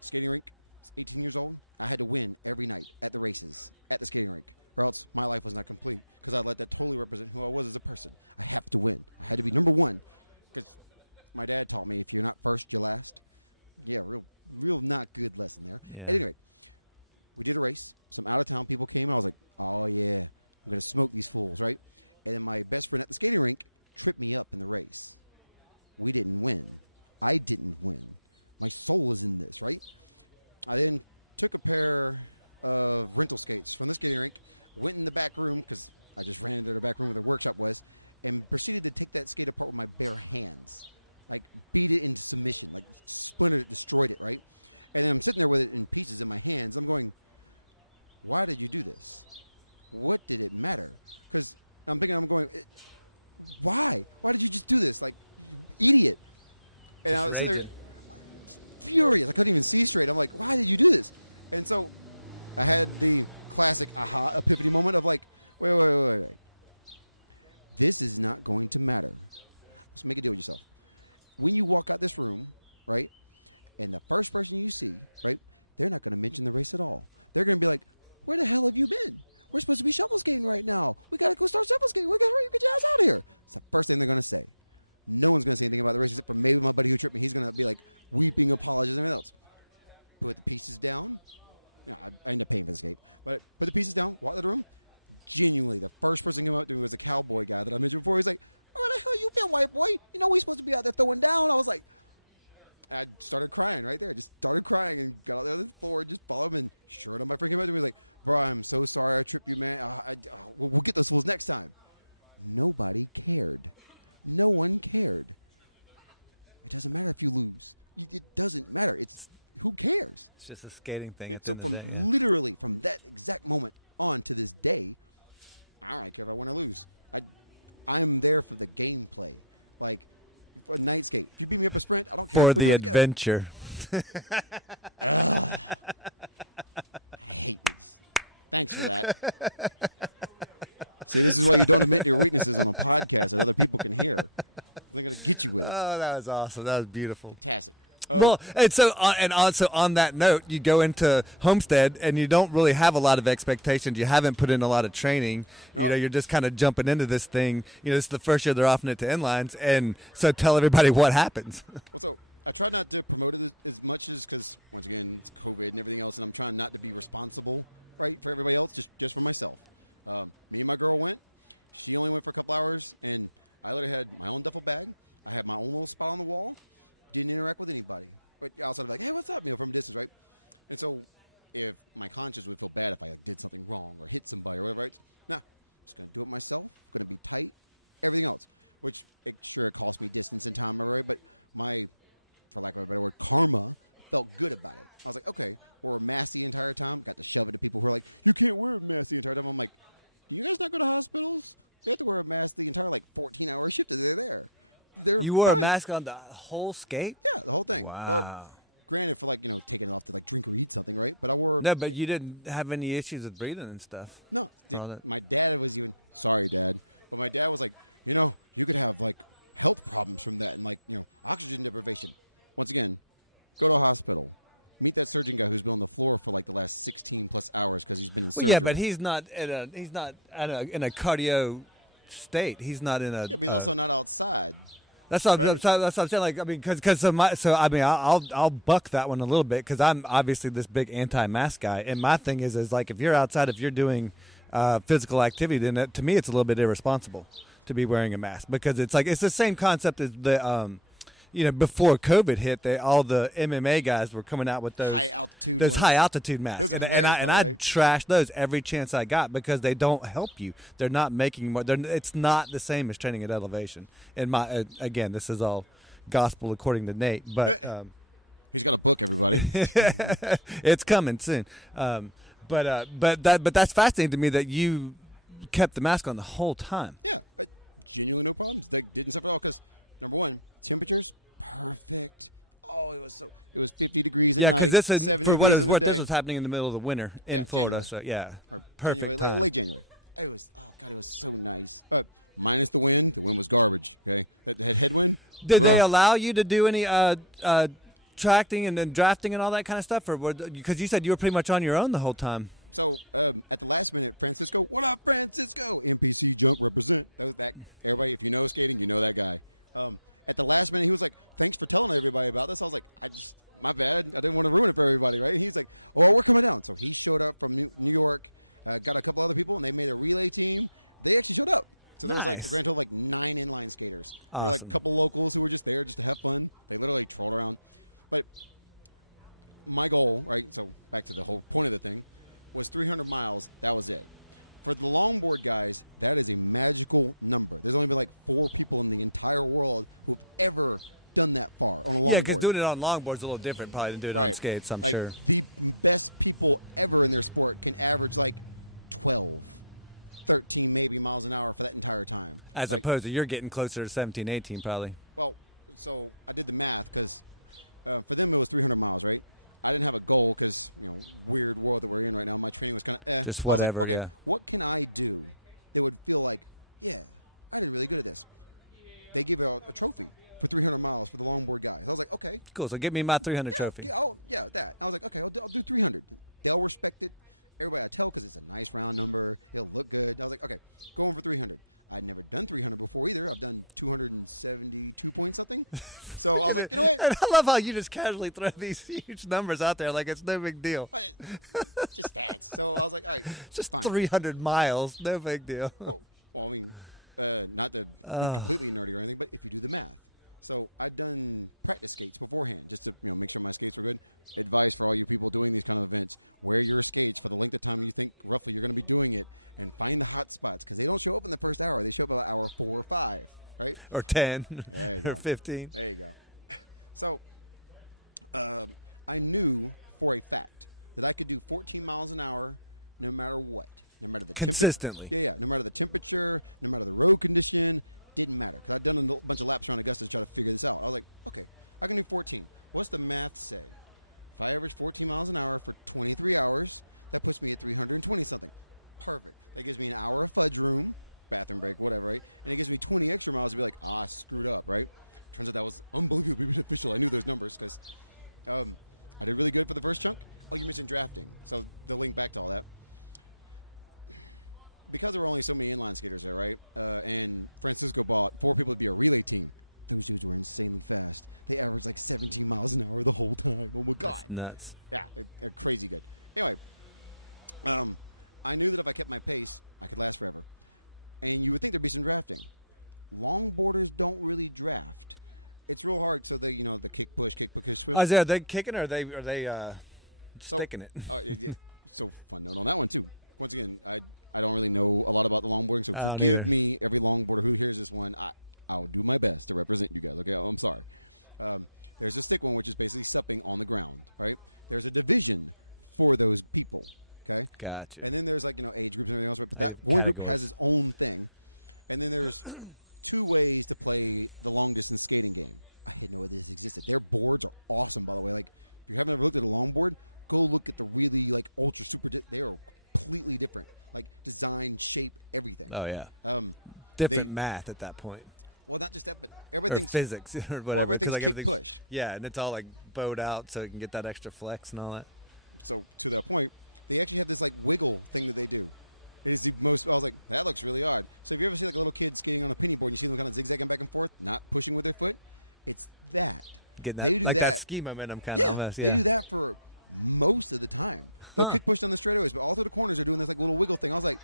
Skating rink, 18 years old, I had to win every night at the races, at the skating rink, or else my life was not complete, because I let that totally represent who I was as a person. I have to win. I had to be number one, because my dad taught me, if you're not first, you're last. Yeah, real not good lesson there. Yeah. At any rate, we did a race. Some out-of-town people came, and I was like, oh, yeah, I'm going to smoke these fools, right? And then my best friend at the skating rink tripped me up in the race. We didn't win. I didn't win. My soul is in this, right? I then took a pair of rental skates from the skating rink, went in the back room, because I just ran into the back room where the workshop was, and proceeded to take that skate apart with my bare hands. Like, beat it into submission, like splintered it, destroyed it, right? And then I'm sitting there with it in pieces in my hands. I'm going, why did you do this? What did it matter? Because I'm thinking, why? Why did you just do this? Like, you idiot. And I was sitting there furious. I couldn't even see straight. I'm like, why did you do this? And so I had the classic aha epiphany moment of like, wait. This is not going to matter. Let's make a deal with yourself. When you walk out this room, right, and the first person you see, right, they're not going to mention the race at all. They're going to be like, where the hell have you been? We're supposed to be shovel skating right now. We got to go start shovel skating. We got to hurry, get your ass out of here. It's the first thing they're going to say. No one's going to say anything about the race except for maybe my buddy who tripped me. He's going to be like weeping, apologizing, and everything else. Put the pieces down. I end up paying for the skate. But put the pieces down, walk out of the room. Genuinely, the first person who came up to me was a cowboy guy that I mentioned before. He's like, where the hell you been, white boy? You know we supposed to be out there throwing down. I was like, I started crying right there. Just started crying and got out there on the floor and just followed him. And sure enough, my friend came up to me. He was like, bro, I'm so sorry I tripped you, man. We'll get those fools next time. Nobody cared. No one cared. It doesn't matter if you lose. It doesn't matter. It's who cares? It's just a skating thing. So literally from that exact moment on to this day, I don't care if I win or lose. I'm there for the gameplay. Like, a night skate. If you beat me up a sprint, I don't care. For We'll the do it again. adventure. I hate this. Thanks for that. See, this is why you don't admit your weaknesses on a podcast that other people can hear. They're going to get you with it. Oh, that was awesome. That was beautiful. Fantastic. Well, and so also on that note, you go into Homestead and you don't really have a lot of expectations. You haven't put in a lot of training. No. You know, you're just kind of jumping into this thing. You know, this is the first year they're offering it to inlines, and so tell everybody what happens. Well, so I try not to promote it as much as because, once again, it's COVID and everything else, and I'm trying not to be responsible, right, for everybody else, just for myself. Me and my girl went. She only went for a couple hours, and I literally had my own duffel bag. I had my own little spot on the wall. Didn't interact with anybody. But outside of like, hey, what's up? You know, from a distance, right? And so if my conscience would feel bad if I like, did something wrong or hit somebody or whatever, right? Nah, I'm just going to do it myself. Going to be tight. Everything else. Which, it cost me distance and time, right? But my, for lack of a better word, karma felt good about it. I was like, okay, we're a mask the entire time. Got to shove it to people who are like, you can't wear a mask the entire time. I'm like, do you guys not go to hospitals? They have to wear a mask the entire, 14-hour shift that they're there. You wore a mask on the whole skate? Yeah, the whole thing. Wow. Or, granted, for taking it off to drink or eat something, right? But I wore. No, but you didn't have any issues with breathing and stuff. No, Saw that. my dad was even sorry, Dad, but my dad was like, you could have health problems from that and oxygen deprivation. Once again, go to a hospital, meet that surgeon guy who's been on the floor for the last 16 plus hours because he's been in surgery. Yeah, but he's not in a cardio state. He's not in a. Yeah, but he's also not outside. That's what, right? that's what I'm saying. I'll buck that one a little bit because I'm obviously this big anti-mask guy, and my thing is if you're outside, if you're doing physical activity, then to me it's a little bit irresponsible to be wearing a mask because it's the same concept as the before COVID hit, all the MMA guys were coming out with those high altitude masks, Those are and I right? trashed those every chance I got because they don't help you. They're not making more. It's not the same as training at elevation. And again, this is all gospel according to Nate, but he's got a book, everybody. it's coming soon. But that's fascinating to me that you kept the mask on the whole time. Yeah, genuinely no problems. They didn't suffer at all because number one, temperatures perfect. Oh, it was 50 degrees at night. Yeah, because this is 70 for what degrees in the this day. was happening in the middle of the winter in Florida. January. So yeah, Or perfect January, time. late January. It was it was so nice. Minus the wind. The wind was garbage. Okay, that headwind. Did they Bruh. allow you to do any tracting and then drafting and all that kind of stuff, or because you said you were pretty much on your own the whole time? So at the last minute, Francisco, what up, Francisco? NPC junk represent. That everybody, if you know skating, you know that guy. At the last minute, he was like, "Thanks for telling everybody about this." I was like, my bad. I didn't want to ruin it for everybody, right? And he's like, "Oh, we're coming down." So he showed up from New York, got a couple other people, and they made a relay team. They actually showed up. So there was a grand total of 9 inline skaters. There were a couple locals who were just there just to have fun. They literally trolled around. But my goal, right? So back to the whole point of the thing, was 300 miles. That was it. For the longboard guys, that is a magical number. There's only been 4 people in the entire world who have ever done that far on a longboard. Yeah, because doing it on longboard is a little different probably than doing it on skates, I'm sure. The best people ever in their sport can average 12, 13 maybe miles an hour for that entire time. As opposed to you're getting closer to 17, 18 probably. Well, so I did the math because for them it was 300 miles, right? I didn't have a goal because, weird world that we're in right now. My training was kind of just whatever. I was like, okay, yeah. what can I do that would feel like, yeah, I did really good at this? They give out a trophy for 300 miles for the longboard guys. I was like, okay. Cool, so give me my 300 trophy. That. I was like, okay, I'll do 300. They'll respect it. Everybody I tell because it's a nice round number. It'll look good. I was like, okay, going for 300. I'd never done 300 before either. I've done 272 point something. So I was like, you know what? And I love how you just casually throw these huge numbers out there like it's no big deal. Just stats. So I was like, all right, just fine. 300 miles, no big deal. Well, I mean, not to be completely nerdy or anything, but if you do the math. So I'd done practice skates beforehand just to make sure my skates were good. Advice for all you people doing these kind of events: wear your skates for the length of time you think roughly you're going to be doing it, and find the hot spots because they don't show up in the first hour. They show up about hour 4 or 5, right? Or 10, there you or go. 15. There you go. So I knew for a fact that I could do 14 miles an hour no matter what, no matter the consistently. No matter the temperature, no matter the road condition. didn't matter because I'd done a bunch of laps around Augusta to try to figure this out. I was like, okay, I can do 14. What's the math say? If I average 14 miles an hour for 23 hours, that puts me at 320 something. Perfect. That gives me an hour of fudge room, bathroom break, whatever, right? And it gives me 20 extra miles to be like, I screwed up, right? Turns out that was unbelievably beneficial. I knew those numbers because I did really good for the first chunk. Oh, you mentioned drafting. So the link back to all that. Because there were only so many inline skaters there, right? And Francisco bought 4 people to be a relay team. Those dudes were insanely fast. They averaged like 17 miles an hour the whole time. Oh, my God. That's nuts. Yeah, they're crazy good. Anyway, I knew that if I kept my pace, I could last forever. And you would think there'd be some drafting. Longboarders don't really draft. It's real hard. So they, the kick, push, kick, push, push. Oh, are they kicking or are they sticking it? So fun note on that one, too. Once again, I don't really know a lot about the longboarding, so forgive me, every longboarder who hears this one. I'll do my best to represent you guys, okay? I'm sorry. There's a stick one, which is basically supping on the ground, right? There's a division for those people, okay? Gotcha. And then there's, age groups and everything else, right? But that one group has its own thing. And then there's 2 ways to play the long-distance skating game. I didn't know this existed. Their boards are awesome, by the way. Like, if you haven't ever looked at a longboard, go look at the really, ultra super they are completely different. Like, design, shape, everything. Oh, yeah. Different math at that point. Well, not just that, but everything's or physics or whatever. Well, everything's kick push. Yeah, and it's all bowed out so it can get that extra flex and all that. So to that point, they actually have this wiggle thing that they do. It is the most. I was like, that looks really odd. So if you ever see a little kid skating on a penny board, and you see them kind of zigzagging back and forth, not pushing with their foot, it's that. Getting that, they do that ski momentum kind of almost. Yeah, they do that for most of the time. They'll kick push down the straightaways, but all through the corners they're doing this little wiggle thing. I was like,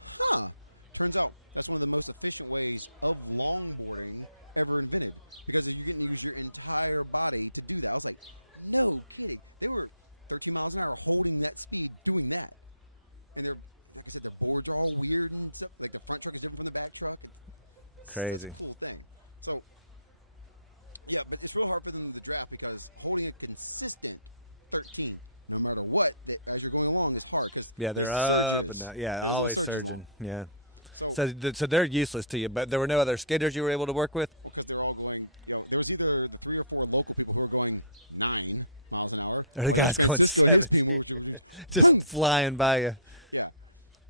huh. Turns out that's one of the most efficient ways of longboarding ever invented because you're getting to use your entire body to do that. I was like, no kidding. They were 13 miles an hour holding that speed doing that. And they're, like I said, their boards are all weird and stuff. Like the front truck is different from the back truck. It's crazy. That's a cool thing. So, yeah, but it's real hard for them to draft because holding a consistent 13 no matter what, as you're going along is hard because there's surges. Yeah, there's always little surges surging. along. Yeah. So they're useless to you, but there were no other skaters you were able to work with? Well, because they're all going, there was either the 3 or 4 local people who were going 9 miles an hour, or the there's Francisco and his team, which were just boom, flying by you. Yeah.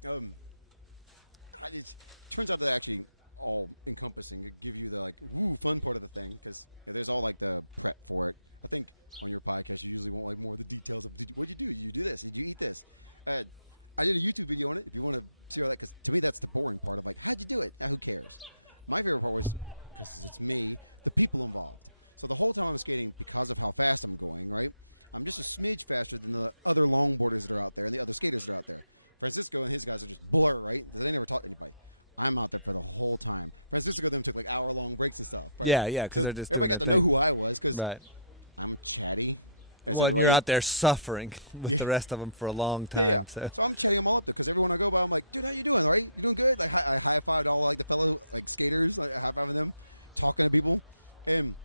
It turns out they're actually all encompassing. It give you the fun part of the thing because there's all the prep for it. I think on your podcast you usually want more of the details of what'd you do? Did you do this? Did you eat this? I did a YouTube video on it if you want to see all that, because to me that's the boring part of how'd you do it? Who cares? My favorite part was, because it's me, the people involved. So the whole time I'm skating, because of how fast I'm going, right, I'm just a smidge faster than the other longboarders that are out there and the other skaters that are out there. Francisco and his guys are just blur, right? They never talk to anybody. I'm out there for the whole time. Francisco and them took hour-long breaks and stuff, right? Yeah, because they're just everybody got to know who I was because I'm chatty. You're out there suffering with the rest of them for a long time. Yeah. So I'm chatting them all up there because everyone I go by, I'm like, dude, how you doing? Right? You doing good? I high-fived all the fellow skaters, high-fiving them, talking to people, and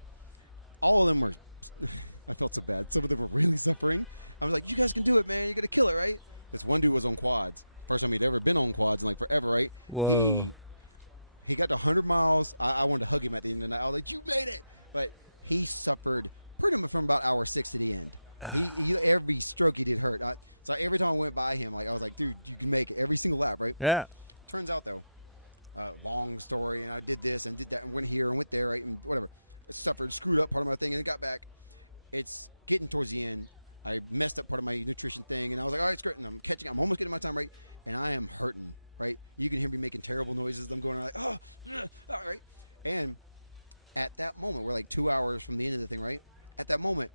all of them were. I felt so bad. Some of them were really suffering. I was like, you guys can do it, man. You're gonna kill it, right? This one dude was on quads. First time he'd ever been on quads in forever, right? Whoa. He got to 100 miles. I wanted to hug him at the end of the night. I was like, you made it! But he suffered pretty much from about hour 6 to the end. He every stroke he did hurt. So every time I went by him, I was like, dude, you can make it every single lap, right? Yeah. Turns out though, long story, and I did this and did that and went here and went there, right, and whatever. I suffered, screwed up part of my thing, and then got back. It's getting towards the end. I messed up part of my nutrition thing, and I was like, all right, screw it. And I'm almost getting my time right, and I am hurting, right? You can hear me making terrible noises. I'm going all right. And at that moment, we're 2 hours from the end of the thing, right? At that moment,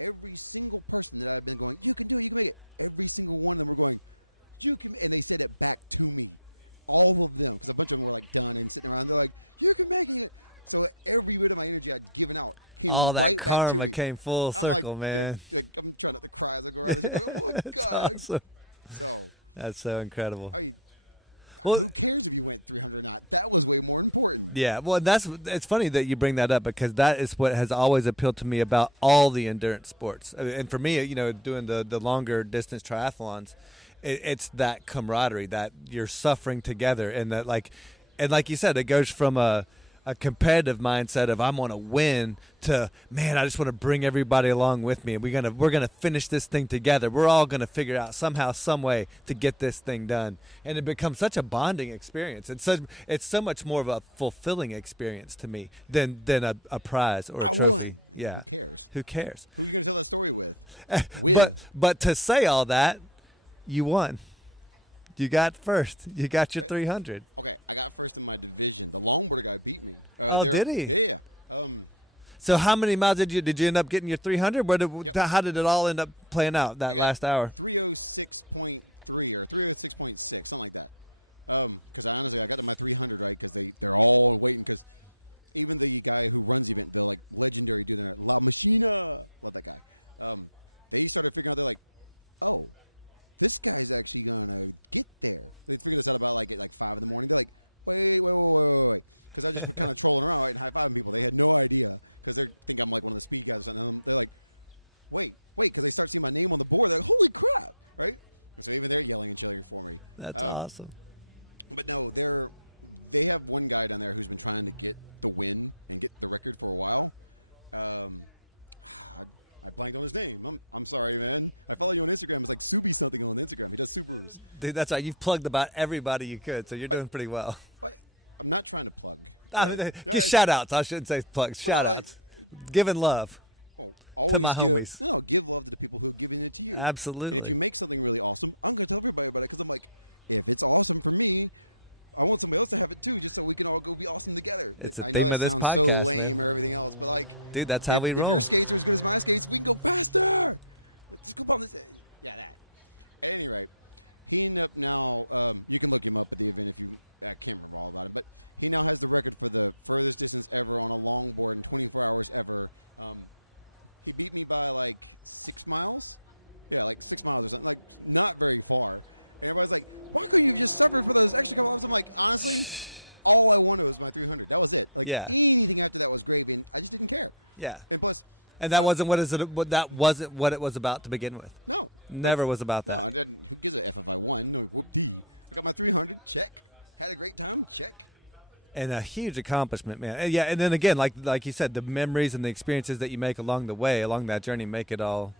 every single person that I've been going, you can do it, you can make it. Every single one of them were going, you can, and they said it back to me. All of them, because a bunch of them were done and sitting around. They're like, you can make it. So every bit of my energy I'd given out came all right that back to me. karma came full circle, man. I'm trying not to cry as I go around. Oh my god! Awesome. So that's so incredible. Who cares if you went 300 or not? That was way more important. Yeah, well, it's funny that you bring that up because that is what has always appealed to me about all the endurance sports. And for me, doing the longer distance triathlons, it's that camaraderie that you're suffering together and that and like you said, it goes from a competitive mindset of I'm going to win to, man, I just want to bring everybody along with me, and we're gonna finish this thing together. We're all going to figure out somehow, some way to get this thing done, and it becomes such a bonding experience. It's so much more of a fulfilling experience to me than a prize or a trophy. Won. Yeah, Who cares? Who cares? Who are you going to tell that story with? But to say all that, you won. You got first. You got your 300. Okay, I got first in my division. The longboarder guy beat me. Did he? Yeah. So how many miles did you end up getting your 300? How did it all end up playing out that last hour? 306.3 or 306.6, something like that. Because I got to my 300 right because they're all waiting because even the guy who runs the event, the like legendary dude there, La Machina, love that guy. They started figuring out they're like, oh, this guy's actually gonna get there. They figured this out about at 5 in the morning. They're like, wait. Because I just been kind of trolling around and high-fiving people. They had no idea because they think I'm like one of the speed guys or something. And they're like, wait, because they start seeing my name on the board. They're like, holy crap, right? And so even they're yelling and cheering for me. That's awesome. But no, they have one guy down there who's been trying to get the win and get the record for a while. I blanked on his name. I'm sorry, man. I follow you on Instagram. It's like Subi something on Instagram. He does Subarus. Dude, that's right. You've plugged about everybody you could, so you're doing pretty well. But I'm not trying to plug. Just shout-outs. I shouldn't say plugs. Shout-outs. Giving love. Always my homies. give love to the people who have given it to you. Absolutely. And if you make something really awesome, I'm going to tell everybody about it because I'm like, if it's awesome for me, I want somebody else to have it too, just so we can all go be awesome together. I know that sounds so lame or everything else, but dude, that's how we roll. If your skates are as good as my skates, we can go faster. Just go on this. Yeah, that. At any rate, he ended up now. You can look him up at the event if you. I can't remember all about him, but he now has the record for the furthest distance ever on a longboard in 24 hours ever. He beat me by 6 miles. Yeah, 6 miles or something. Not very far. And everybody's like, why couldn't you have just suffered for those extra couple hours? I'm like, honestly, all I wanted was my 300. That was it. Anything after that was gravy, and I just didn't care. Yeah. And plus, and that wasn't what it was about to begin with. No. Never was about that. No, I didn't. Who gives a F if I won? No, whoop-dee. I got my 300. Check. Had a great time. Check. And a huge accomplishment, man. And yeah, and then again, like you said, the memories and the experiences that you make along the way, along that journey, make it all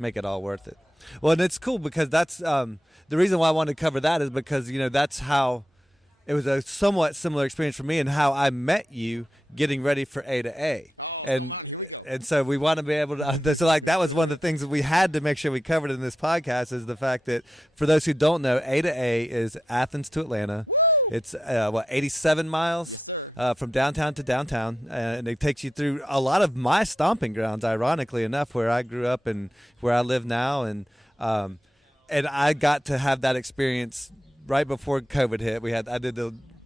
worth it. Well, and it's cool because that's the reason why I wanted to cover that is because that's how it was a somewhat similar experience for me and how I met you getting ready for A to A. Oh, Stone Mountain, here we go. And so we want to be able to so that was one of the things that we had to make sure we covered in this podcast is the fact that for those who don't know, A to A is Athens to Atlanta. Woo! It's 87 miles? Yes, sir. From downtown to downtown, and it takes you through a lot of my stomping grounds, ironically enough, where I grew up and where I live now, and I got to have that experience right before COVID hit.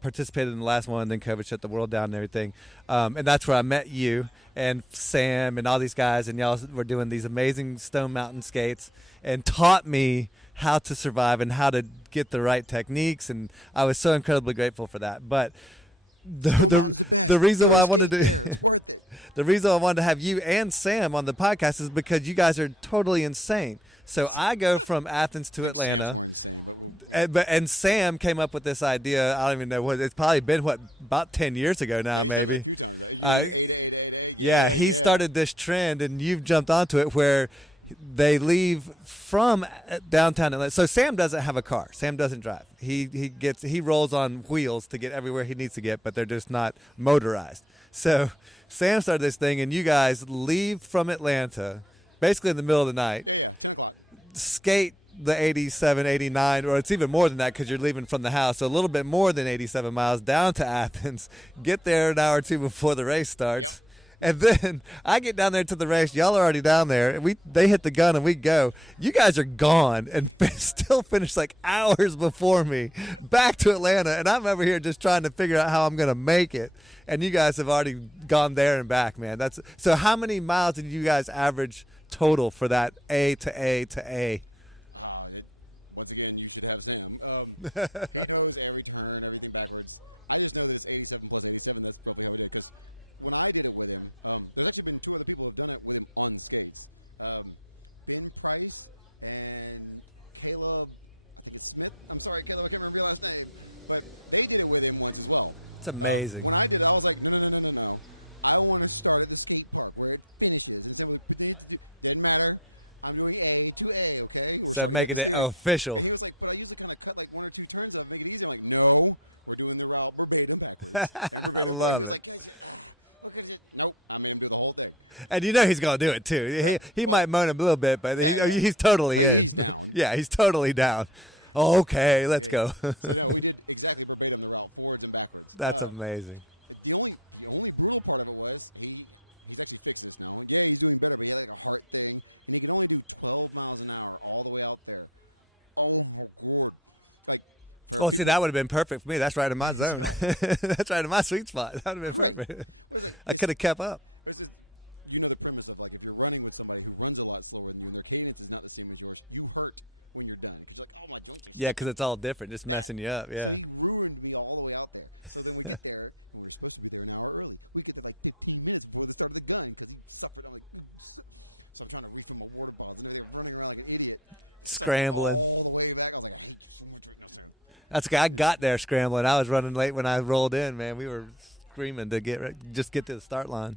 Participated in the last one, and then COVID shut the world down and everything. And that's where I met you and Sam and all these guys, and y'all were doing these amazing Stone Mountain skates and taught me how to survive and how to get the right techniques, and I was so incredibly grateful for that. But Stone Mountain's the best. The reason why I wanted to there, it's worth it. The reason I wanted to have you and Sam on the podcast is because you guys are totally insane. So I go from Athens to Atlanta. Sam's more insane, but and Sam came up with this idea. I don't even know what it's probably been. About 10 years ago now. Yeah, he's maybe done it a few times. You A to A to A to A. Yeah, he started this trend, and you've jumped onto it where they leave from downtown Atlanta. So Sam doesn't have a car. Sam doesn't drive. He rolls on wheels to get everywhere he needs to get, but they're just not motorized. So Sam started this thing, and you guys leave from Atlanta basically in the middle of the night. Yeah, 10 o'clock. Skate the 87, 89, or it's even more than that because you're leaving from the house. So a little bit more than 87 miles down to Athens. Get there an hour or two before the race starts. Yep. And then I get down there to the race. Y'all are already down there. They hit the gun and we go. You guys are gone and still finished hours before me back to Atlanta. And I'm over here just trying to figure out how I'm going to make it. And you guys have already gone there and back, man. So how many miles did you guys average total for that A to A to A? Once again, you should have Sam. He knows every turn, everything backwards. I just know that it's 87 plus 87. That's roughly how we did it. Because when I did it with him, there's actually been 2 other people who have done it with him on skates. Ben Price and Caleb, I think it's Smith. I'm sorry, Caleb, I can't remember your last name. But they did it with him once as well. It's amazing. When I did it, I was like, no. I want to start at the skate park where it finishes. And simply, didn't matter. I'm doing A to A, okay? We're starting making at the it steering. official. And he was like, but I usually kind of cut like 1 or 2 turns of it, make it easy. I'm like, no, we're doing the route verbatim backwards. And verbatim forward. He was like, guys, what could you? Nope. I made him do the whole thing. And you know he's going to do it, too. He might moan a little bit, but he's totally He's down. Yeah, he's totally down. Okay, let's go. So, no, we did exactly verbatim the route, forwards and backwards. That's amazing. The only brutal part of it was he's actually fixed this now. Yeah, he's doing better, but he had like a heart thing, and he could only do 12 miles an hour all the way out there. Oh, my God. Like, see, that would have been perfect for me. That's right in my zone. That's right in my sweet spot. That would have been perfect. I could have kept up. You know the premise of, like, if you're running with somebody who runs a lot slower than you and their cadence is not the same as yours, you hurt when you're done because you're like, oh, my joints are Yeah, because it's all different, just messing you up. Yeah. So he ruined me all the way out there. So then we get there, and we were supposed to be there an hour early. We get there like 15 minutes before the start of the gun because he suffered. I'm like, so I'm trying to refill my water bottles, and they're running around like an idiot. Scrambling. All the way back. I was like, I hate you so much right now, Sam. That's okay. I got there scrambling. I was running late when I rolled in, man. We were screaming to just get to the start line.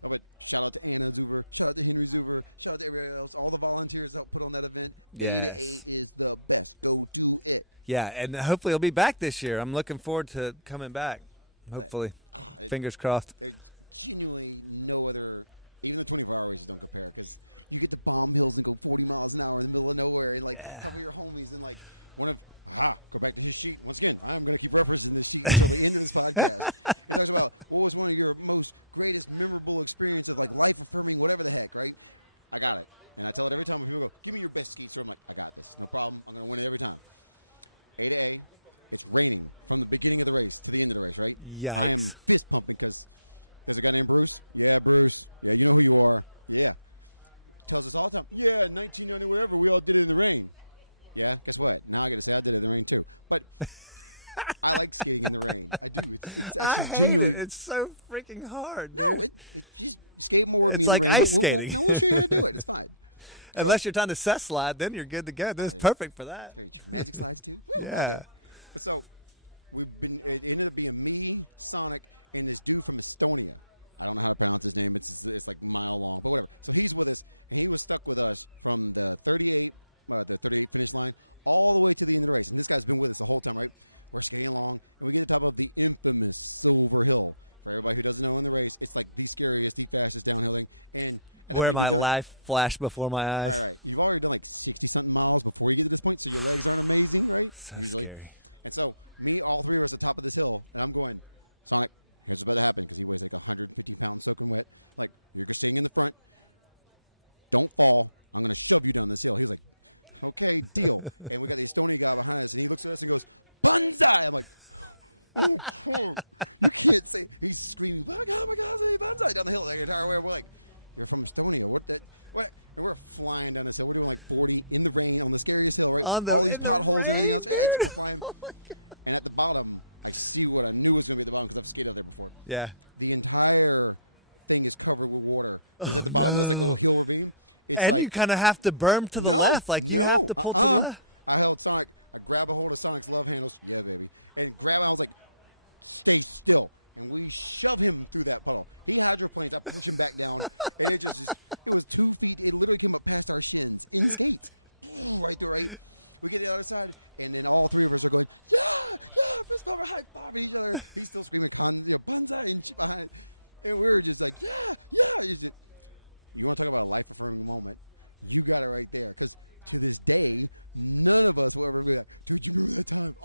Oh, but shout out to Anna Zuber, shout out to Henry Zuber, shout out to everybody else, all the volunteers that helped put on that event. Yes. A to A is the best. Go do it. Yeah, and hopefully he'll be back this year. I'm looking forward to coming back. Hopefully. Fingers crossed. There's genuinely no other, even the 24-hour races don't compare because you get to bomb hills and go 40 miles an hour in the middle of nowhere and like have your homies and like go back to his sheet. Once again, I'm going to keep referencing this sheet until the end of this podcast. It talks about what was one of your most greatest memorable experience of like life affirming, whatever the heck, right? I got it. And I tell it every time when people go, give me your best skate story. I'm like, I got this. No problem. I'm going to win it every time. A to A, it's raining from the beginning of the race to the end of the race, right? Yikes. I am fist pumping because there's a guy named Bruce. Yeah, Bruce. Yeah, you know who you are. Yeah. Tells us all the time, yeah, 1990 whatever, we all did it in the rain. Yeah, guess what? Now I get to say I did it in the rain too. But I like skating in the rain. I do. It's actually genuinely. It's so freaking hard. Dude. No, it just skate more with me in like the rain. ice skating. We'll show you how to do it. It's fine. Unless you're trying to set slide, then you're good to go. This is perfect for that. Magic slides too. Woo, yeah. But so it ended up being me, Sonic, and this dude from Estonia. I don't know how to pronounce his name. It's like a mile long, but whatever. So he's with us, and he was stuck with us from the 38 finish line all the way to the end of the race. And this guy's been with us the whole time, right? We're skating along, and we get to the top of the infamous Silver Hill. For everybody who doesn't know in the race, it's like the scariest, the fastest downhill thing. And at that where point, my life flashed before my eyes. Right. You've already done like 60-something miles before you get to this point, so your legs aren't amazing, right? So usually. Scary. And so all three of us at the top of this hill, and I'm going, Sonic, here's what's about to happen, because he weighs like 150 pounds soaking wet. Like, you're staying in the front. Don't fall. I'm going to shove you down this hill. He's like, okay, deal. And we got the Estonian guy behind us, and he looks at us and goes, Banzai! I'm like, oh, you can't say. He's screaming, oh my God, say Banzai down the hill the entire way. We're like, you're from Estonia. What? And we're flying down this hill. We're doing like 40 in the rain on the scariest hill, right? All these potholes and everything else. Yeah, we're flying. Oh my God. And at the bottom, I see what I knew was going to be at the bottom because I've skated out there before. Yeah. The entire thing is covered with water. Because at the bottom of this like little hill ravine. It's and like, you kind of have to berm to the left. Like you have to pull to the left. I held Sonic. I grab a hold of Sonic's love handles. Yeah, baby. And grab. I was like, stay still. And we shove him through that puddle. He hydroplanes. I push him back down. And it it was 2 feet. It literally came up past our shins in skates. Right through, right? We get to the other side. And then all three of us are going, yeah, fist bump, high five each other. He's still screaming, banzai and shit behind. And we were just like, yeah. You want to talk about a life-affirming moment? You got it right there. Because to this day, none of us will ever be like, dude, you remember that time?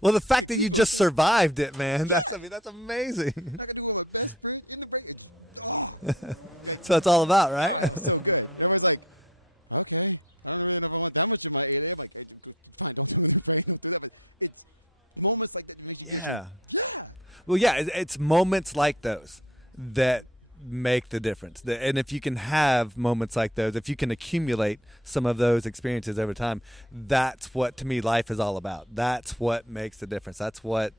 Well, the fact that you just survived it, man. Yeah. That's amazing. I can do it with my best friend in the break. So that's all about, right? It was so good. Everyone's like, okay, I don't really know if I want that much in my 8A. I'm like, hey, fine, don't do it in the brain, don't do that. But it's moments like that that makes you get yeah. Well, yeah, it's moments like those that make the difference. And if you can have moments like those, if you can accumulate some of those experiences over time, that's what, to me, life is all about. That's what makes the difference. That's what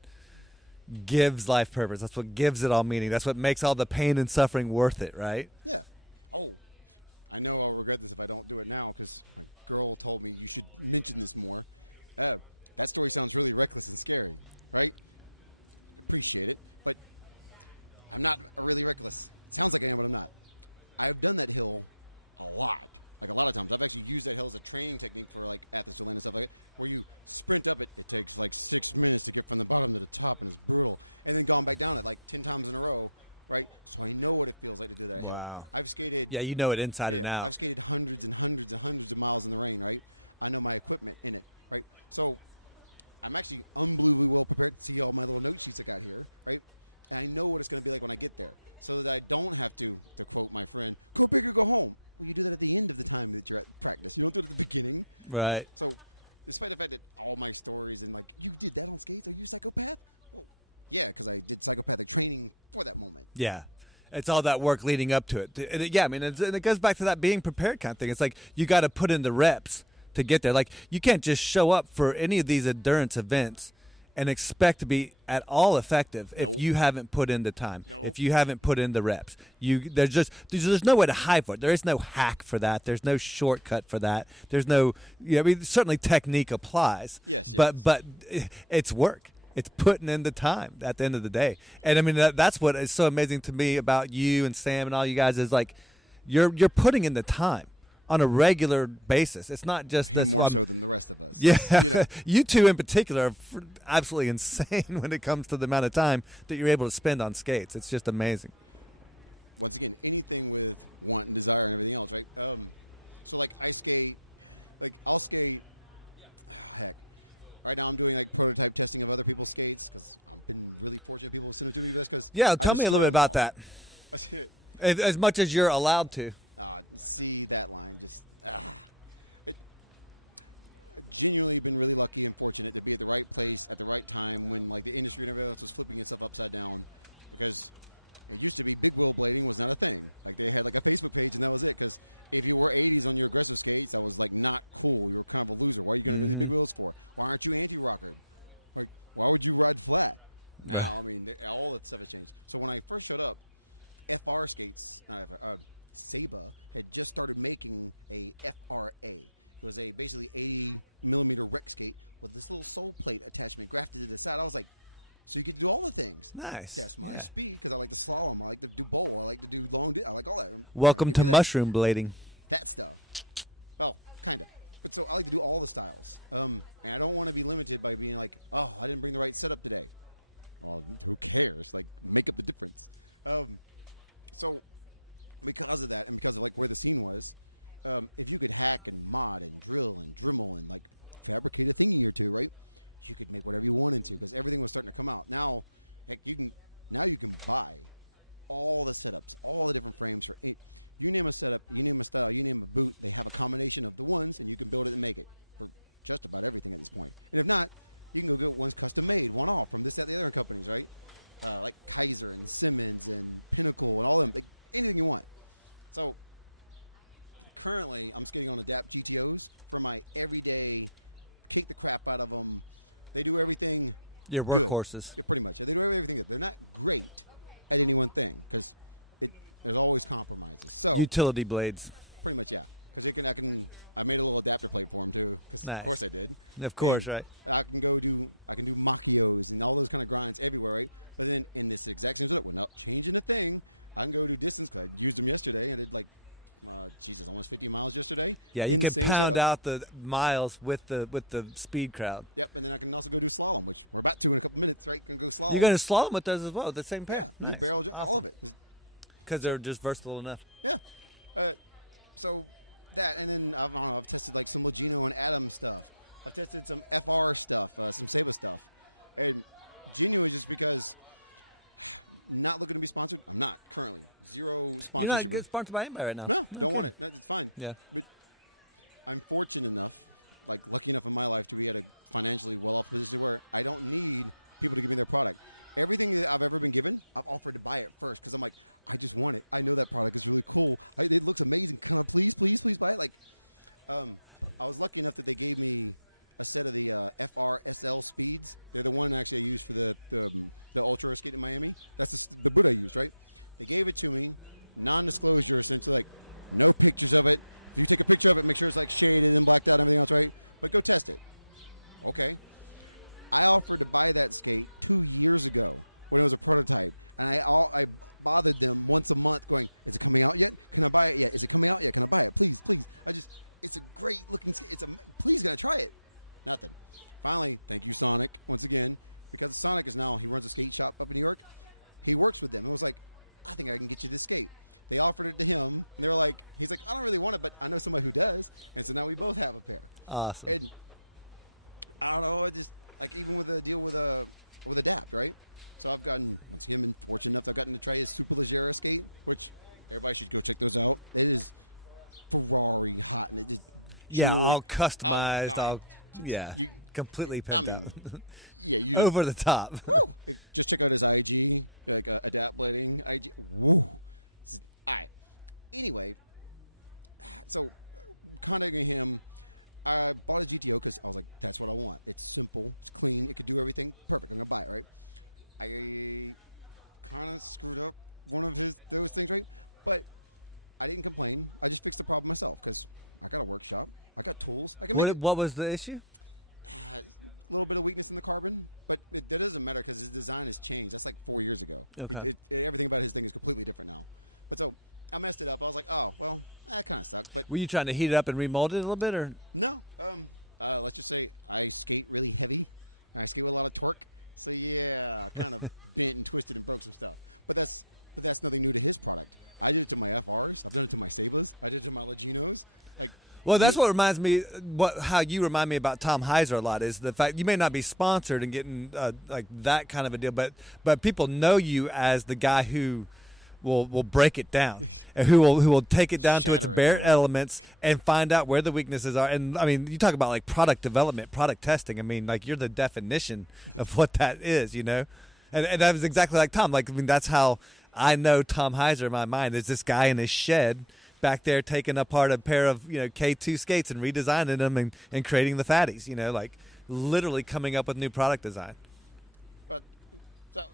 gives life purpose. That's what gives it all meaning. That's what makes all the pain and suffering worth it, right? Yeah. Oh, I know I'll regret this if I don't do it now because my girl told me you should mention this more. that story sounds really reckless and scary, right? Appreciate it, but I'm not really reckless. It sounds like I am, but I'm not. I've done that hill a lot. Like a lot of times. I've actually used that hill as a training technique for like athletes to land and stuff like that, where you sprint up it. It takes like 6 minutes to get from the bottom to the top, and it's brutal. And then gone back down it like 10 times in a row, right? So I know what it feels like to do that hill. Wow. I've skated. Yeah, you know it inside and out. I've skated hundreds and hundreds and hundreds of miles in the rain, right? I know my equipment in it, right? So I'm actually unbelievably well prepared to see all my little note sheets I got here, right? And I know what it's going to be like when I get there, so that I don't have to quote my friend, go big or go home. Well, you do that at the end of the time that you're at practice. You don't do it at the beginning. Right. So despite the fact that all my stories and like, you did that on skates? Are you a psychopath? Well, yeah, because I did psychopathic training for that moment. Yeah. It's all that work leading up to it. And yeah, I mean, and it goes back to that being prepared kind of thing. It's like you got to put in the reps to get there. Like you can't just show up for any of these endurance events and expect to be at all effective if you haven't put in the time, if you haven't put in the reps. There's no way to hide for it. There is no hack for that. There's no shortcut for that. There's no, I mean, certainly technique applies. Yes. But it's work. It's putting in the time at the end of the day. And I mean, that's what is so amazing to me about you and Sam and all you guys is like, you're putting in the time on a regular basis. It's not just this, more so than the rest of us. Yeah, you know. You two in particular are absolutely insane when it comes to the amount of time that you're able to spend on skates. It's just amazing. Once again, anything with want and desire and everything else, right? So like I skate, like I'll skate. Heck, right now I'm doing like prototype testing of other people's skates because I've been really fortunate people send it to me. Because tell me a little bit about that. As much as you're allowed to. See that line, just genuinely been really lucky and fortunate to be at the right place at the right time when like the industry and everything else was flipping itself upside down, because it used to be big wheel blading was not a thing. Like they had like a Facebook page and that was it, because if you were 80s on your aggressive skates, that was like not cool. You were kind of a loser. Why are you going to do these big wheels for? Why aren't you anti-rocker? Like why would you ride flat? Now I mean all that stuff has changed. So when I first showed up, FR skates, Saba had just started making a FRA. It was a basically 80 millimeter rec skate with this little sole plate attachment grafted to the side. I was like, so you get to do all the things. Nice. That's my speed, because I like to slalom. I like to do bowl. I like to do long. I like all that. Welcome to mushroom blading. That stuff. Well, kind of. But so I like to do all the styles. And I don't want to be limited by being like, oh, I didn't bring the right setup today. Well, who cares? Like, make up the difference. So because of that, and because of like where the scene was, if you could hack and mod and drill and Dremel and like fabricate a thingy or two, right? You could make whatever you wanted to, because everything was starting to come out. Now, heck, you can buy all the setups, all the different frames for it. You name a setup, you name a style, you name a boot. They have a combination of the ones, and you can build it and make it for just about everything at this point. And if not, you can go get ones custom made, one off from this, that, the other companies, right? Like Kaiser and Simmons and Pinnacle and all of them, like anything you want. So currently, I'm skating on Adapt GTOs for my everyday, kick the crap out of them. They do everything. Your workhorses. Yeah, pretty much. They do everything good. They're not great at any one thing, because there's always compromises. So utility blades. Pretty much, yeah. Because I made a little adapter plate for them too. Because nice. Of course I did. Of course, and right. I can do Machios and all those kind of grinds everywhere, right? But then in this exact same setup, without changing a thing, I can go do distance, because I used them yesterday. I did like, almost 50 miles yesterday. Yeah, you can pound out the miles with the speed crowd. Yep, and then I can also go do slalom, which we're about to in a couple minutes, right? Can go slalom. You're going to slalom with those as well, the same pair. Yeah, do barrel, all of it. Because they're just versatile enough. Yeah. So that, and then I've tested like some Legino and Adam stuff. I've tested some FR stuff, some Saba stuff. And genuinely just because not looking to be sponsored. I'm not currently. Zero sponsorship. You're not sponsored by anybody right now. No, don't want it. No, it's fine. Yeah. But I'm fortunate enough, like lucky enough in my life, to be at a financially well-off position where I don't need people to give me their product. Everything that I've ever been given, I've offered to buy it first, because I'm like, I just want it. I know that product is really cool. It looks amazing. Can I please buy it? Like, I was lucky enough that they gave me a set of the FRSL speeds. They're the one actually I used for the Ultra skate in Miami. That's the boot I used, right? They gave it to me, non-disclosure, essentially, like no pictures of it. If you take a picture of it, make sure it's like shaded and blacked out and everything else, right? But go test it. Okay. I offered to buy that skate 2 years ago when it was a prototype, and I bothered them once a month going, is it coming out yet? Can I buy it yet? Is it coming out yet? Can I buy it? Please, please. It's a great looking skate. Please, gonna try it. Nothing. Finally, thank you, Sonic, once again, because Sonic he runs a skate shop up in New York. He works with them. It was like, I think I can get you this skate. They offered it to him, and they were like, he's like, I don't really want it, but I know somebody who does. And so now we both have a pair. Awesome. And I don't know, even with a deal with Adapt, right? So I've gotten, once again, been fortunate enough, I've gotten to try his Super Leggera skate, which everybody should go check those out. It is Ferrari hot, and it just all customized, you completely pimped out. Yeah, over the top. Woo! Just check out his IG, like Adapt Blading IG. Woo! All right. Anyway, so contacting him, I bought a GTO because I was like, that's what I want. It's simple, it's clean, it could do everything. Perfect. I'm gonna buy it, right? I kind of screwed up one of those things, right? But I didn't complain. I just fixed the problem myself because I got a workshop, I got tools, I can make it. What was the issue? A little bit of weakness in the carbon, but that doesn't matter because his design has changed. That's like 4 years ago. Okay. Everything about his thing is completely different now. But so I messed it up. I was like, oh, well, that kind of sucked. But Were you trying to heat it up and remold it a little bit, or? no. Let's just say I skate really heavy, and I skate with a lot of torque. So yeah, I kind of bent and twisted and broke some stuff. But that's nothing new to his product. I did it to my FRs. I've done it to my Sablas. I did it to my Leginos. Well, that's what reminds me. How you remind me about Tom Heiser a lot is the fact you may not be sponsored and getting like that kind of a deal, but people know you as the guy who will break it down and who will take it down to its bare elements and find out where the weaknesses are. And I mean, you talk about like product development, product testing. I mean, like you're the definition of what that is, you know. And that was exactly like Tom. Like, I mean, that's how I know Tom Heiser in my mind is this guy in his shed back there taking apart a pair of K2 skates and redesigning them and creating the fatties, like literally coming up with new product design. But so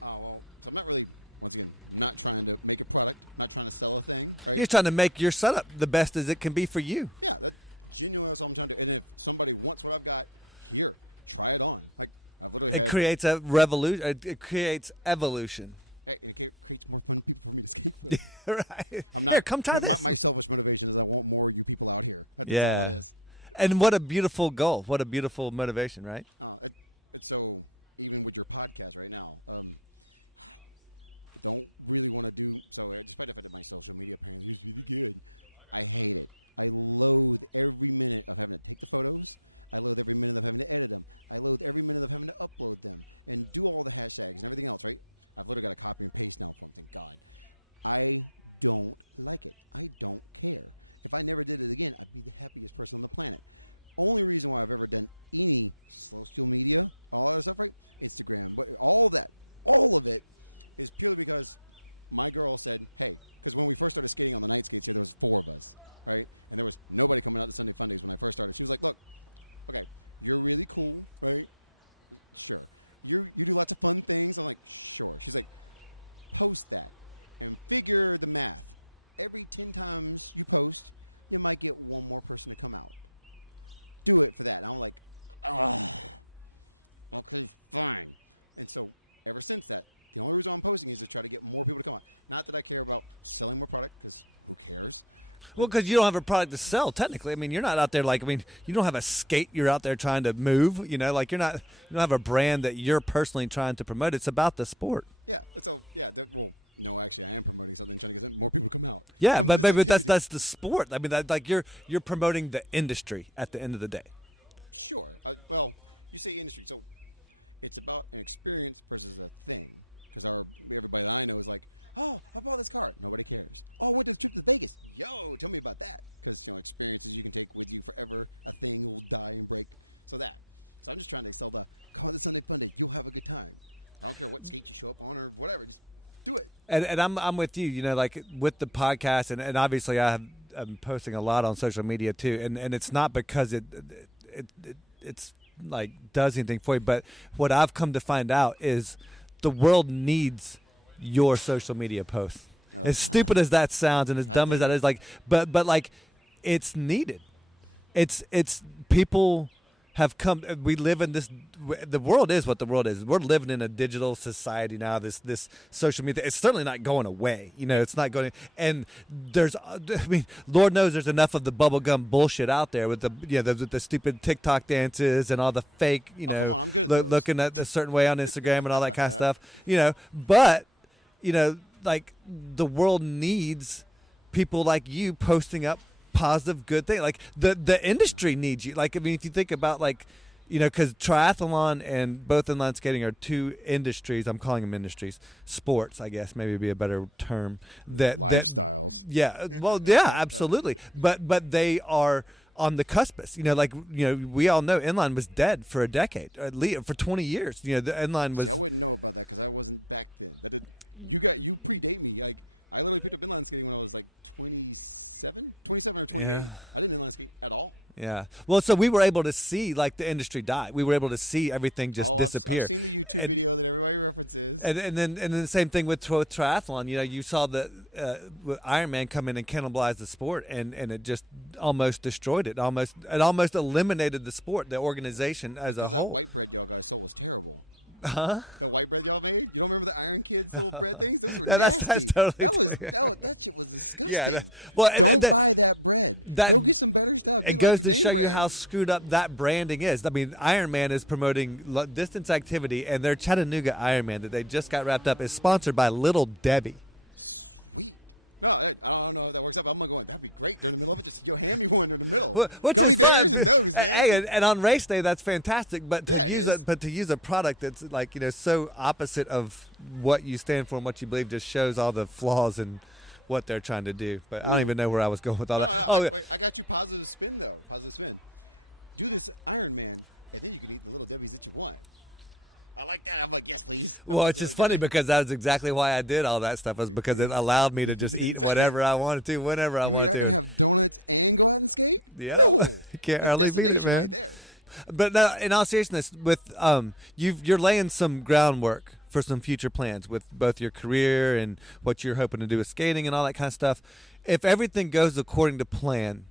I'm not really, once again, not trying to make a product, not trying to sell a thing, right? You're trying to make your setup the best as it can be for you. Yeah, that genuinely is all I'm trying to do. And if somebody wants what I've got, here, try it on. Like I've literally it creates a revolution. It creates evolution. And it creates more fun people for me to skate with. Right. I'm not. Here, come try this. My selfish motivation is I want more of you people out here. That's all it is. And what a beautiful goal. What a beautiful motivation, right? It's so even with your podcast right now, don't really want to do so. Despite the fact that my social media apparently is really good, I hate it. I loathe every minute of having to take the photos. I loathe every minute of having to edit them. I loathe every minute of having to upload them and do all the hashtags and everything else, right? I've literally got a copy and paste now for them, thank God. I don't like it. I don't care. If I never did it again, I'd be the happiest person on the planet. Only reason why I've ever done any social media, all that stuff, right? Instagram, but all of it is purely because my girl said, hey, because when we first started skating on the night skates here, there was 4 of us, right? And there was nobody coming out to Sunday Fun Days when I first started. She was like, look, okay, you're really cool, right? Sure. You do lots of fun things. I'm like, sure. She's like, post that and figure the math. Every 10 times you post, you might get one more person to come out. Do it for that. And I'm like, oh, okay, fine. And so ever since that, the only reason I'm posting is to try to get more people to come out. Not that I care about selling more product, because who cares? Well, because you don't have a product to sell, technically. I mean, you're not out there you don't have a skate you're out there trying to move, you don't have a brand that you're personally trying to promote. It's about the sport. Yeah. So, no, actually, I am promoting something, trying to get more people to come out. Yeah, but that's the sport. I mean, you're promoting the industry at the end of the day. Sure. You say industry, so it's about an experience versus a thing. Because everybody that I know is like, oh, I bought this car. Nobody cares. Oh, I went to the trip to Vegas. Yo, tell me about that. Because, experiences you can take with you forever. A thing will die and break. So I'm just trying to sell come on the Sunday Fun Day. You'll have a good time. I don't care what skate you show up on or whatever. Just do it. And I'm with you, like with the podcast. And obviously I'm posting a lot on social media too. And it's not because it's like does anything for you. But what I've come to find out is the world needs your social media posts. Oh. As stupid as that sounds and as dumb as that is, but like it's needed. It's people have come. We live in this. The world is what the world is. We're living in a digital society now. This social media. It's certainly not going away. It's not going. And there's. I mean, Lord knows there's enough of the bubblegum bullshit out there with the stupid TikTok dances and all the fake. Come on, I'm good at those. Looking at a certain way on Instagram and all that kind of stuff. But like the world needs people like you posting up positive, good thing. Like the industry needs you. Like, I mean, if you think about because triathlon and both inline skating are two industries. I'm calling them industries, sports, I guess maybe would be a better term. Lifestyles. Absolutely. But they are on the cuspice. We all know inline was dead for a decade, at least for 20 years. The inline was. See, I wouldn't know about that because I wasn't back then. You predate me. Like, I literally picked up inline skating when I was like 27 or 28. Yeah. I didn't inline skate at all. Yeah. Well, so we were able to see like the industry die. We were able to see everything just disappear. I've seen the YouTube video that everybody references. And then the same thing with triathlon. You saw the Ironman come in and cannibalize the sport, and it just almost destroyed it. It almost eliminated the sport, the organization as a whole. Because that white bread y'all guys sold was terrible. Huh? The white bread y'all made? You don't remember the Iron Kids little bread things? Those were That's nasty. totally That shit was disgusting. Yeah, don't buy that bread. Go get some better stuff. It goes to show you how screwed up that branding is. I mean, Ironman is promoting distance activity, and their Chattanooga Ironman that they just got wrapped up is sponsored by Little Debbie. Sweet. No, I don't know if that works out, but I'm going to go, that'd be great during the middle of it. Just, hand me one during the middle. Gummy bears and those, man. Hey, and on race day, that's fantastic. But to use a product that's like, so opposite of what you stand for and what you believe just shows all the flaws in what they're trying to do. But I don't even know where I was going with all that. Wait, I got you positive spin, though. Positive spin. Do this Ironman, and then you can eat the Little Debbies that you want. I like that. I'm like, yes, please. Well, it's just funny because that was exactly why I did all that stuff, was because it allowed me to just eat whatever I wanted to, whenever I wanted to. You're not going to have donuts and go out and skate? Yeah. No. Can't That's hardly beat it, destination man. right there. But now, in all seriousness, with you're laying some groundwork for some future plans with both your career and what you're hoping to do with skating and all that kind of stuff. If everything goes according to plan,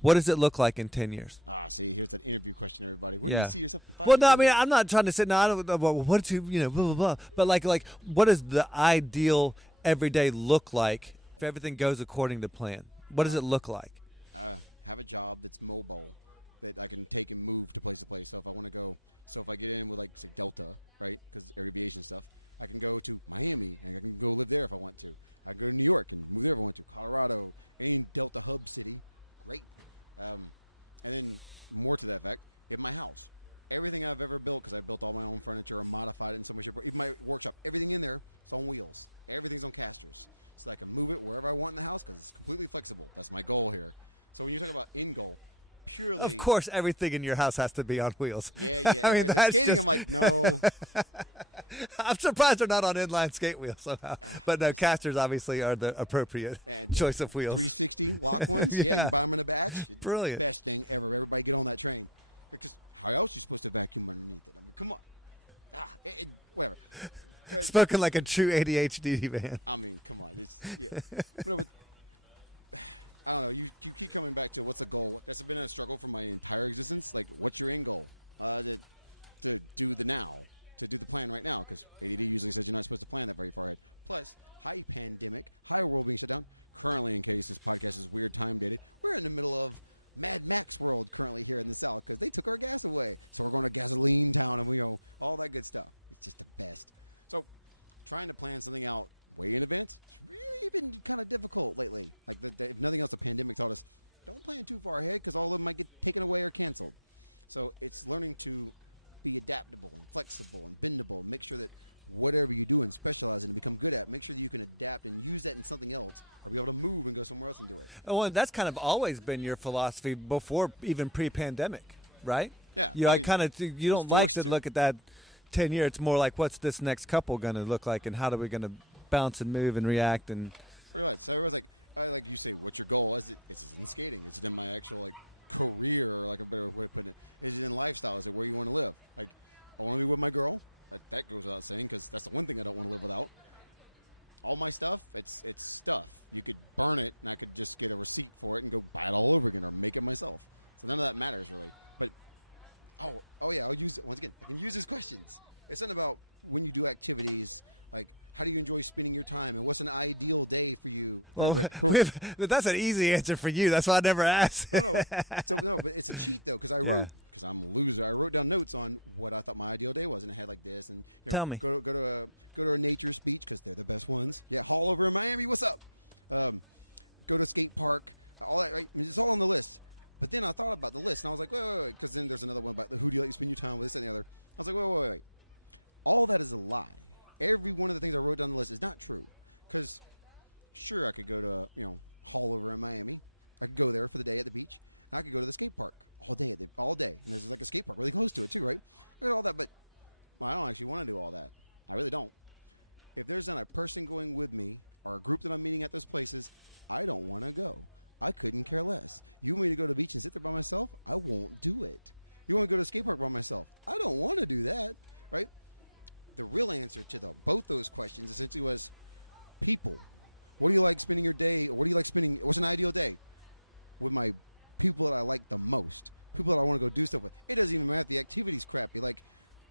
what does it look like in 10 years? See, here's that interview question, everybody. Where do you see yourself in 5 Well, no, I 10 mean, years? I'm not trying to say, no, I don't, well, what to, blah, blah, blah. But like, what does the ideal everyday look like if everything goes according to plan? What does it look like? Have a job that's mobile, that I can take and move to place to place. So if I want to go, if I get in with, like, say, Delta, right, because air aviation stuff, I can go to Miami, and I can go live there if I want to. I can go to New York and move there if I want to. Colorado, any Delta hub city, great. And then more to that fact, in my house, everything I've ever built, because I built all my own furniture or modified it in some way, shape, or even my workshop, everything in there is on wheels. Everything's on casters. So I can move it wherever I want in the house because it's completely flexible. That's my goal here. So when you talk about end goal, purely... Of course, everything in your house has to be on wheels. Yeah. I mean, that's skating, just... I'm like, no. I'm surprised they're not on inline skate wheels somehow. But no, casters obviously are the appropriate choice of wheels. 360 lock ones? Yeah, you buy them in a batch. Brilliant. Best thing ever. Everybody get on that train. Because how else are you supposed to vacuum underneath it? I mean, come on. Whatever. Spoken like a true ADHD man. I mean, come on. But I don't know. You keep coming back to what's the goal. That's been a struggle for my entire existence. Like, what's your end goal? To do the now. To do the plan right now, because ADD usually says you're not supposed to plan that very far ahead. Plus, high pandemic, high world being shut down. Currently, in case this podcast is weird time dated, we're in the middle of Mad Max world currently here in the South because they took our gas away. So we're going to gasoline town and all that good stuff. It's just the best. So trying to plan something out way in advance, it's really been kind of difficult lately. Like, if nothing else, the pandemic taught us, don't plan too far ahead because all of them might get taken away or canceled. So it's learning to be adaptable and flexible and bendable. Make sure that whatever you do and specialize in and become good at, make sure that you can adapt and use that in something else or be able to move and go somewhere else and do it. Well, that's kind of always been your philosophy before even pre-pandemic, right? Yeah. You don't like to look at that 10 years. It's more like, what's this next couple going to look like and how are we going to bounce and move and react? And pretty much. So everyone's like you say, what's your goal? Is it in skating? Is it in my actual career, or like a better way of putting it? Is it in lifestyle? Is it where you want to live? Like, I want to be with my girl. That goes without saying, because that's the one thing I don't want to live without. All my stuff, it's stuff. You could burn it, and I could just get a receipt for it and go buy it all over again or make it myself. So none of that matters, really. But Oh yeah. I'll use it once again. I can use his questions. It's something about when you do activities like. How do you enjoy spending your time, and what's an ideal day for you? Well, that's an easy answer for you. That's why I never asked. No, but it's a cheat though, because I wrote, because I'm a loser. I wrote down notes on what I thought my ideal day was, and it had like this. And tell me, go to a nature's beach because they're the best ones. Yeah, Hall over in Miami. What's up? Go to a skate park. All that. Right? I mean, it's all on the list. But then I thought about the list, and I was like, wait, because then there's another one about who do you like to spend your time with, this and the other. I was like, wait. All that is a lie. Every one of the things I wrote down the list is not true. Because, sure, I could go to, Hall over in Miami. I could go there for the day at the beach. And I could go to the skate park all day. And there's like a skate park really close to it, too, right? I got all that, but I don't actually want to do all that. I really don't. If there's not a person going with me or a group that I'm meeting at those places, I don't want to go. I couldn't care less. You want me to go to the beach and sit there by myself? I won't do it. You want to go to the skate park by myself? I don't want to do that, right? The real answer to both those questions essentially was people. What do you like spending your day, or what do you like spending, what's an ideal day? With my people that I like the most. People that I want to go do stuff with. It doesn't even matter if the activity's crappy. Like,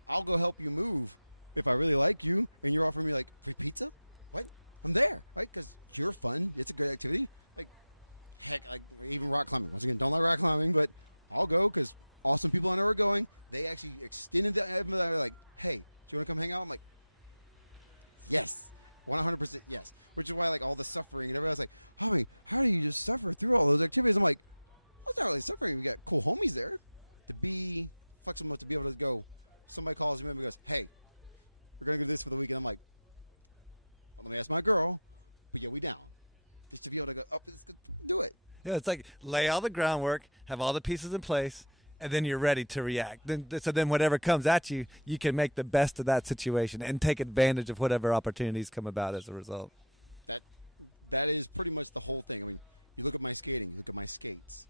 I'll go help you move if I really like you, and you're offering me, like, free pizza? What? I'm there, right? Because you're fun. It's a good activity. Like, heck, like, even rock climbing. Once again, don't like rock climbing, but I'll go because awesome people I know are going. They actually extended the, they're like, hey, do you want to come hang out? I'm like, yes, 100% yes. Which is why, like, all the suffering and everybody's like, homie, how do you just suffer through all those activities? I'm like, well, it's not really suffering. We got cool homies there. To be flexible, to be able to go. Somebody calls me and goes, hey, we're going to go do this for the weekend. I'm like, well, let me ask my girl. But yeah, we down. Just to be able to go, let's do it. Yeah, it's like lay all the groundwork, have all the pieces in place, and then you're ready to react. So then whatever comes at you, you can make the best of that situation and take advantage of whatever opportunities come about as a result. That is pretty much the whole thing. I mean, you look at my skating, you look at my skates.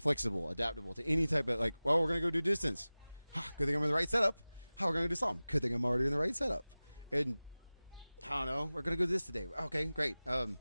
Flexible, adaptable to any type of, like, well, we're going to go do distance. Good thing I'm in the right setup. How are we going to do something? Good thing I'm already in the right setup. And, I don't know, we're going to go do this today. Okay, great. I'm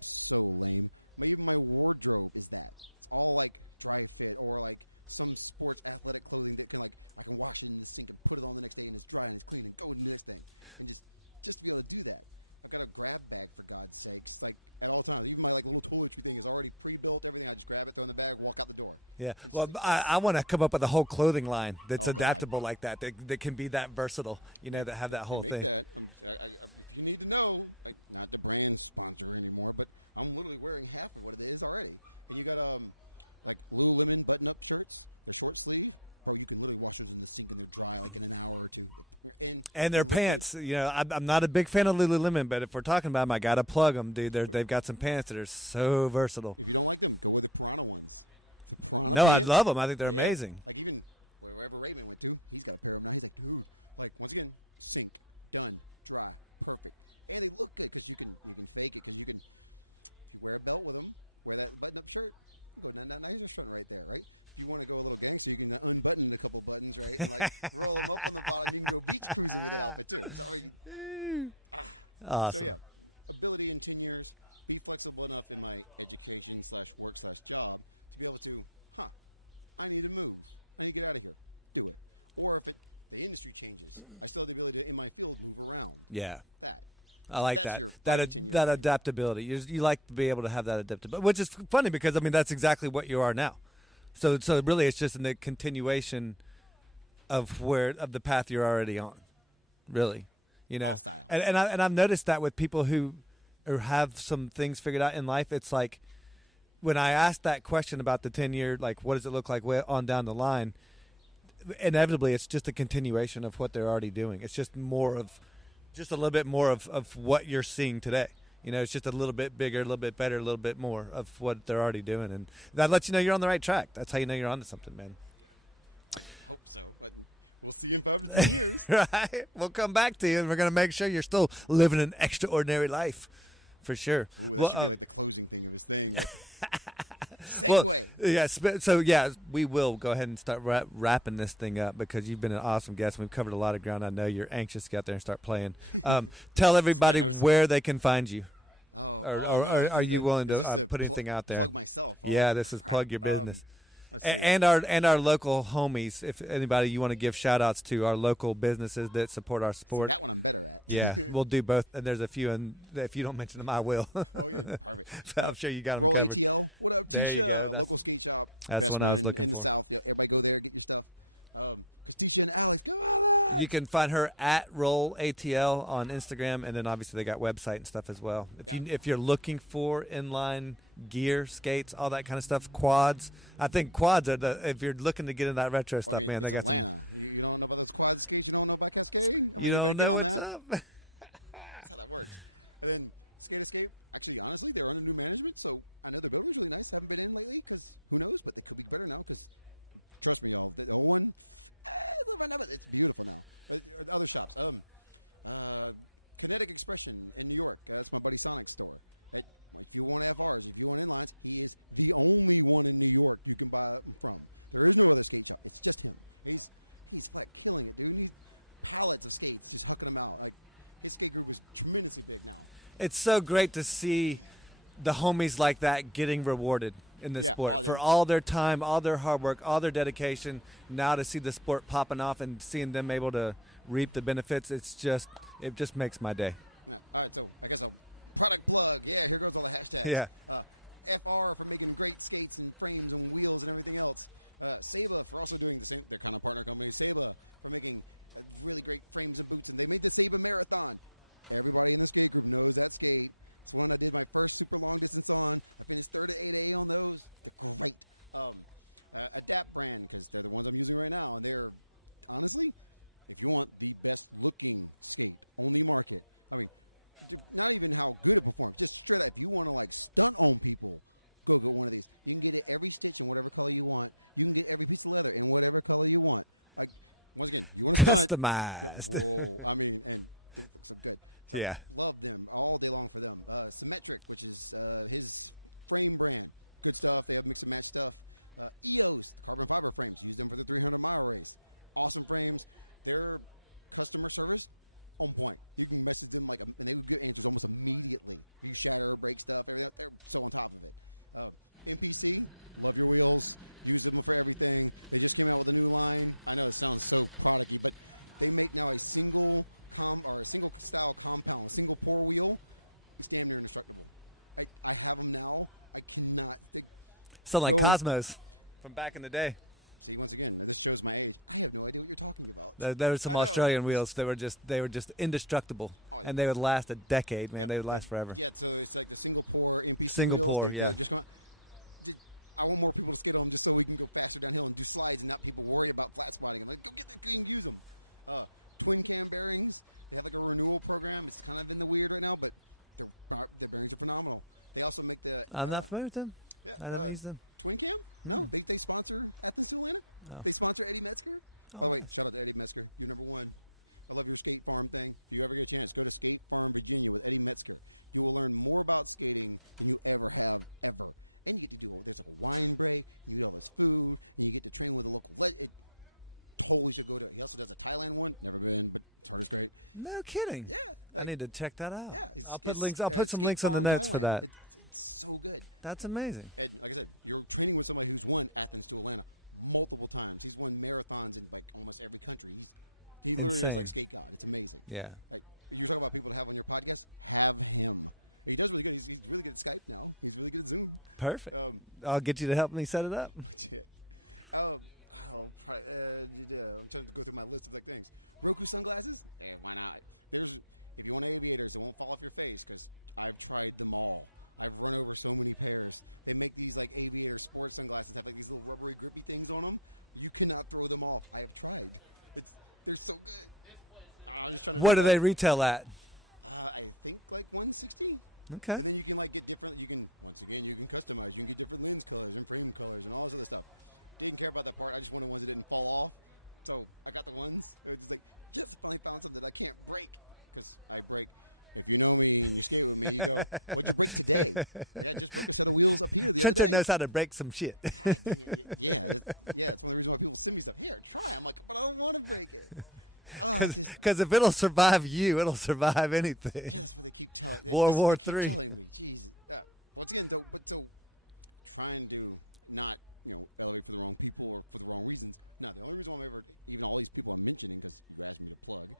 so lame. Even my wardrobe is that. It's all like dry fit or like some sports athletic clothing that can, like, I can wash it in the sink and put it on the next day and it's dry and it's clean and go to the next thing. And just to be able to do that. I've got a grab bag, for God's sakes, like at all times. Even my like little toiletry thing is already pre-built. Everything, I just grab it, throw in the bag, walk out the door. Yeah. Well, like, I want to come up with a whole clothing line that's adaptable God. like that can be that versatile, that have that whole thing. That. If you need to know, like, not the brand sponsor anymore, but I'm literally wearing half of what it is already. And you got like Lululemon button-up shirts. They're short sleeve. Bro, you can literally wash those in the sink and they're dry like in an hour or two. And their pants. I'm not a big fan of Lululemon, but if we're talking about them, I got to plug them, dude. They've got some pants that are so versatile. If you don't like them, go with the Piranha ones. The Piranha No, pants, I love them. I think they're amazing. Like, even wherever Raymond went to, he's got a pair of them now. He's like, dude, like, once again, sink, done, dry, perfect. And they look good because you can fake it because you can, if you wear a belt with them, wear that button-up shirt, go down that nice restaurant right there, right? If you want to go a little gangster, you can unbutton a couple buttons, right? And, like, roll them up on the bottom. You can go beach cruising with that outfit, too. So, awesome. So, yeah, ability in 10 years, be flexible enough in my education /work /job to be able to, I need to move. I need to get out of here. Do it. Or if the industry changes, I still have the ability to, in my field, move around. Yeah. That. I like that's that. Your That adaptability. You like to be able to have that adaptability, which is funny because, I mean, that's exactly what you are now. So really, it's just in the continuation of the path you're already on. Really, all style. And I've noticed that with people who have some things figured out in life. It's like when I asked that question about the 10-year, like, what does it look like on down the line? Inevitably, it's just a continuation of what they're already doing. It's just a little bit more of what you're seeing today. It's just a little bit bigger, a little bit better, a little bit more of what they're already doing. And that lets you know you're on the right track. That's how you know you're onto something, man. I hope so, but we'll see in 5 to 10 years. Right? We'll come back to you, and we're going to make sure you're still living an extraordinary life, for sure. Ooh, that should be like the closing thing of his thing. Segue. Well, we will go ahead and start wrapping this thing up because you've been an awesome guest. We've covered a lot of ground. I know you're anxious to get out there and start playing. Tell everybody where they can find you. Or are you willing to put anything out there? Plug myself. Yeah, this is plug your business. Let's see. And our local homies. If anybody you want to give shout outs to, our local businesses that support our sport. See, that one I'm better at. Yeah, we'll do both. And there's a few, and if you don't mention them, I will. Oh yeah, perfect. So I'm sure you got them Roll covered. ATL. What up, There you go. Tisha? That's- Local skate shop. that's Best what I was one looking in the for. South. Yeah, everybody go there, get your stuff. Because Tisha and Alex, go out. You can find her at Roll ATL on Instagram, and then obviously they got website and stuff as well. If you're looking for inline gear, skates, all that kind of stuff, quads. I think quads are if you're looking to get in that retro stuff, I mean, man. it's They got Atlanta. You don't know about those quad skates. You don't know about Cascade. I mean, you you better don't get know on what's that. up. That's how that works. And then Skate Escape. Actually, honestly, they're under new management, so I know their building's really nice. Haven't been in lately because who knows? But they could be better now. Because trust me, y'all, the old one, it's beautiful now. But other shops, Kinetic Expression in New York. That's my buddy Sonic's store. If you want FRs, if you want inlines, he is the only one in New York you can buy them from. There is no other skate shop. It's just him. He's flat killing it, dude. He's pallets of skates, just hucking them out. Like his skate group is tremendously big now. It's so great to see the homies like that getting rewarded in this Yeah, sport for all their time, all their hard work, all their dedication. Now to see the sport popping off and seeing them able to reap the benefits, it just makes my day. Yeah. All right, so I guess a product plug. Yeah, here goes all the hashtags. Yeah. FR for making great skates and frames and wheels and everything else. Saba for also doing the same. They're kind of partner company. Saba for making really great frames and boots, and they made the Saba Marathon. Everybody in the skate group knows that skate. It's one I did my first super long distance on. I finished third at 8A on those. They're great. Adapt brand, because they're the ones I'm using right now, and they're honestly, if you want the best looking skate on the market, I mean, not even how good it performs, just straight up, if you want to like stunt on people, go get one of these. You can get it every stitch in whatever color you want. You can get every piece of leather in whatever color you want. Like, once again, you want to stunt. Customized. Whoa. I mean, and they look so good. So Yeah. love them all day long for them. Symmetric, which is his frame brand. Good stuff. They have mix and match stuff. EOS, the carbon fiber frames. Use them for the 300-mile race. Awesome frames. Their customer service, on point. You can message them and they would get answers almost immediately. If you shatter or break stuff, everything, they're so on top of it. MPC, love your wheels. Use them for everything. They just came out with a new line. I know it sounds so product-y, but they make now a single style compound, a single pour wheel. It's damn near indestructible. I have them now. I cannot. So like Go. Cosmos from back in the day. See, once again, this shows my age. I have no idea what you're talking about. There were some I know. Australian wheels. They were just indestructible, Oh, yeah. and they would last a decade, man. Yeah, They would last forever. Yeah, so it's like the single pour MPC Single wheels. pour, They're yeah. just going. I want more people to skate on them just so we can go faster downhill and do slides and not people worry about flat spotting. I'm like, go get them, you can use them. Twin cam bearings. They have like a renewal program. It's kind of in the weird right now, but their bearings are phenomenal. They also make the. I'm not familiar with them. Yeah, I don't use them. Twin cam? No, they sponsor Athens to Atlanta. Oh. They sponsor Eddie Metzger. By the way, shout out to Eddie Metzger. You're number one. I love your skate farm thing. If you ever get a chance, go to Skate Farm, Virginia with Eddie Metzger. You will learn more about skating than you ever have, ever. And you get to there's like a wine break, and you eat all this food, and you get to train with a local it totally should go to it. He also does a Thailand one. Never been, but it's hard as great. No kidding. Yeah. I need to check that out. Yeah. I'll put links. I'll put some links on the notes for that. It's so good. That's amazing. And like I said, you're training with somebody who's won Athens to Atlanta multiple times. He's won marathons in like almost every country. He literally is Insane. like skate god. It's amazing. Yeah. Like you talk about people to have on your podcast, have him. He does really good. He's really good at Skype now. He's really good at Zoom. Perfect. I'll get you to help me set it up. Shit. I'm trying to go through my list of like things. Roku sunglasses? Why not? If you want aviators, it won't fall off your face because I've tried them all. I've run over so many pairs. They make these like aviator sports sunglasses have like these little rubbery grippy things on them. You cannot throw them off. I have tried. They're so good. I'm just trying to. What do they retail at? I think like $160. Okay. And then you can like get different. You can customize. You can get different lens colors and frame colors and all this other stuff. Didn't care about that part. I just wanted ones that didn't fall off. So I got the ones. It was just like just finally found something that I can't break because I break. If you know me and you skate with me, you go, "What'd you break today?" Like, I just broke a set of wheels up here the other Trenter day. knows how to break some shit. God, dang it. Yeah, it's one of the reasons why people send me stuff. Here, try. I'm like, but I don't want to break it. Because if it'll survive you, it'll survive anything. Yeah, that's what they keep telling. World War Keep III. telling me. Jeez. Once again, so trying to not elevate for the wrong people or for the wrong reasons. No, the only reason why I'm ever, even all these people I'm mentioning, because you asked me to plug,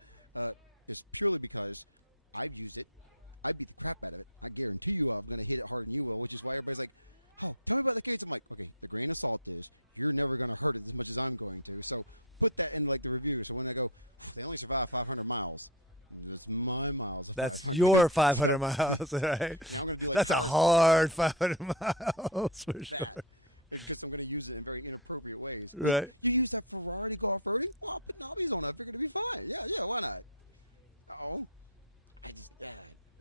is purely because I've used it. I beat the crap out of it. I guarantee you I'm going to hit it harder than you will, which is why everybody's like, oh, tell me about the skates. I'm like, okay, the grain of salt is you're never going to hurt it as much as I'm going to. So put that in like the review. So when I go, they only survive 500 miles. That's my miles of That's 500. your 500 miles, right? Yeah, I'm going to do like That's a hard 500 miles for sure. that. Because I'm going to use it in very inappropriate ways. Right. You use that Ferrari to go off-roading? Well, I'll put knobbies on it. I figured it'd be fine. Yeah, why not? Oh. I just,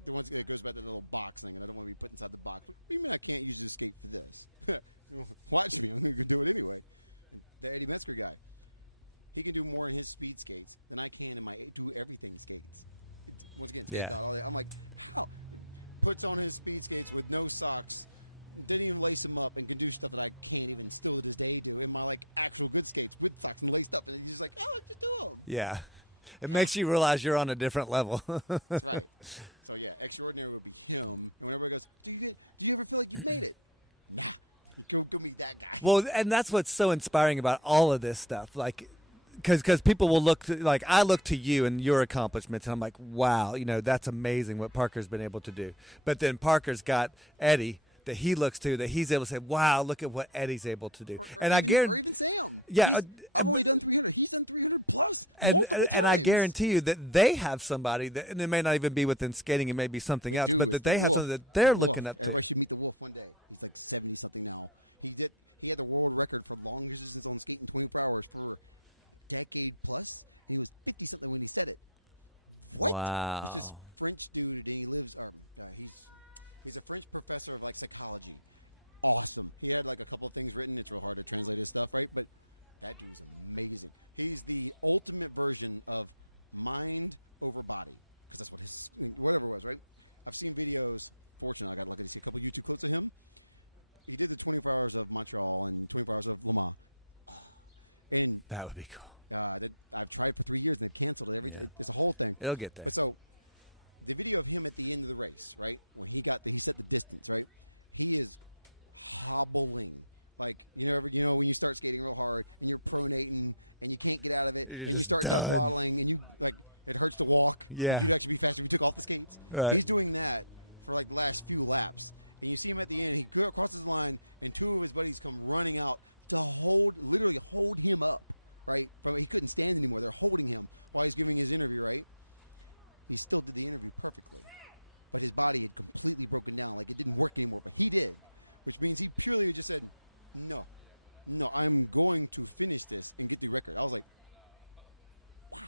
the ones that goes back to the little box thing, and I don't want to be put inside the box. What do you mean I can't use this skate for this? Watch me. I'm going to do it anyway. And the Eddie Metzger guy, he can do more in his speed skates than I can in my do everything skates. Once again, skate dot all day. I'm like, how? Puts on his speed skates with no socks, didn't even lace them up, and can do stuff that I can't even still to this day do in my like actual good skates with socks and laced up. And he's just like, oh, just do them. Yeah. It makes you realize you're on a different level. That's right. So yeah, extraordinary would be him. And when everybody goes, do you ever feel like you've made it? Nah. Go meet that guy. Well, and that's what's so inspiring about all of this stuff. Like, because people will look to, like, I look to you and your accomplishments, and I'm like, wow, that's amazing what Parker's been able to do. But then Parker's got Eddie that he looks to, that he's able to say, wow, look at what Eddie's able to do. I guarantee, or even Sam. Yeah, I've only done 300. He's done 300 plus multiple times. And I guarantee you that they have somebody that, and it may not even be within skating, it may be something else, but that they have something that they're looking up to. Everybody should meet the Wolf one day. He's like 70 something now. He had the world record for longest distance on skating 24 hours for a decade plus, and he was 50 something when he said it. What? Wow. It's this French dude, and he lives. He's a French professor of like psychology. Awesome. He had like a couple of things written. It's real hard to translate his stuff, right? But that dude's amazing. He's the ultimate version of mind over body, because that's what his whatever it was, right? I've seen videos. Fortunately, I got lucky to see a couple of YouTube clips of him. He did the 24 hours of Montreal and 24 hours of Le Mans. And that would be cool. I've tried for 3 years and they've canceled it. It's a whole thing. It'll get there. But so the video of him at the end of the race, right? When he set the distance, right? He is hobbling. Like, when you start skating real hard and you're pronating and you can't get out of it and you start duck waddling and you like it hurts to walk. Yeah. You'd actually be faster if you took off the skates. Right. He's doing that for like the last few laps. And you see him at the end, he crosses the line and two of his buddies come running out to literally hold him up, right? He couldn't stand anymore. They're holding him while he's giving his interview, right? He still did the interview perfectly. But his body had completely broken down. Like, it didn't work anymore. But he did. Which means he purely just said, no, I'm going to finish this and get the record. I was like, wow.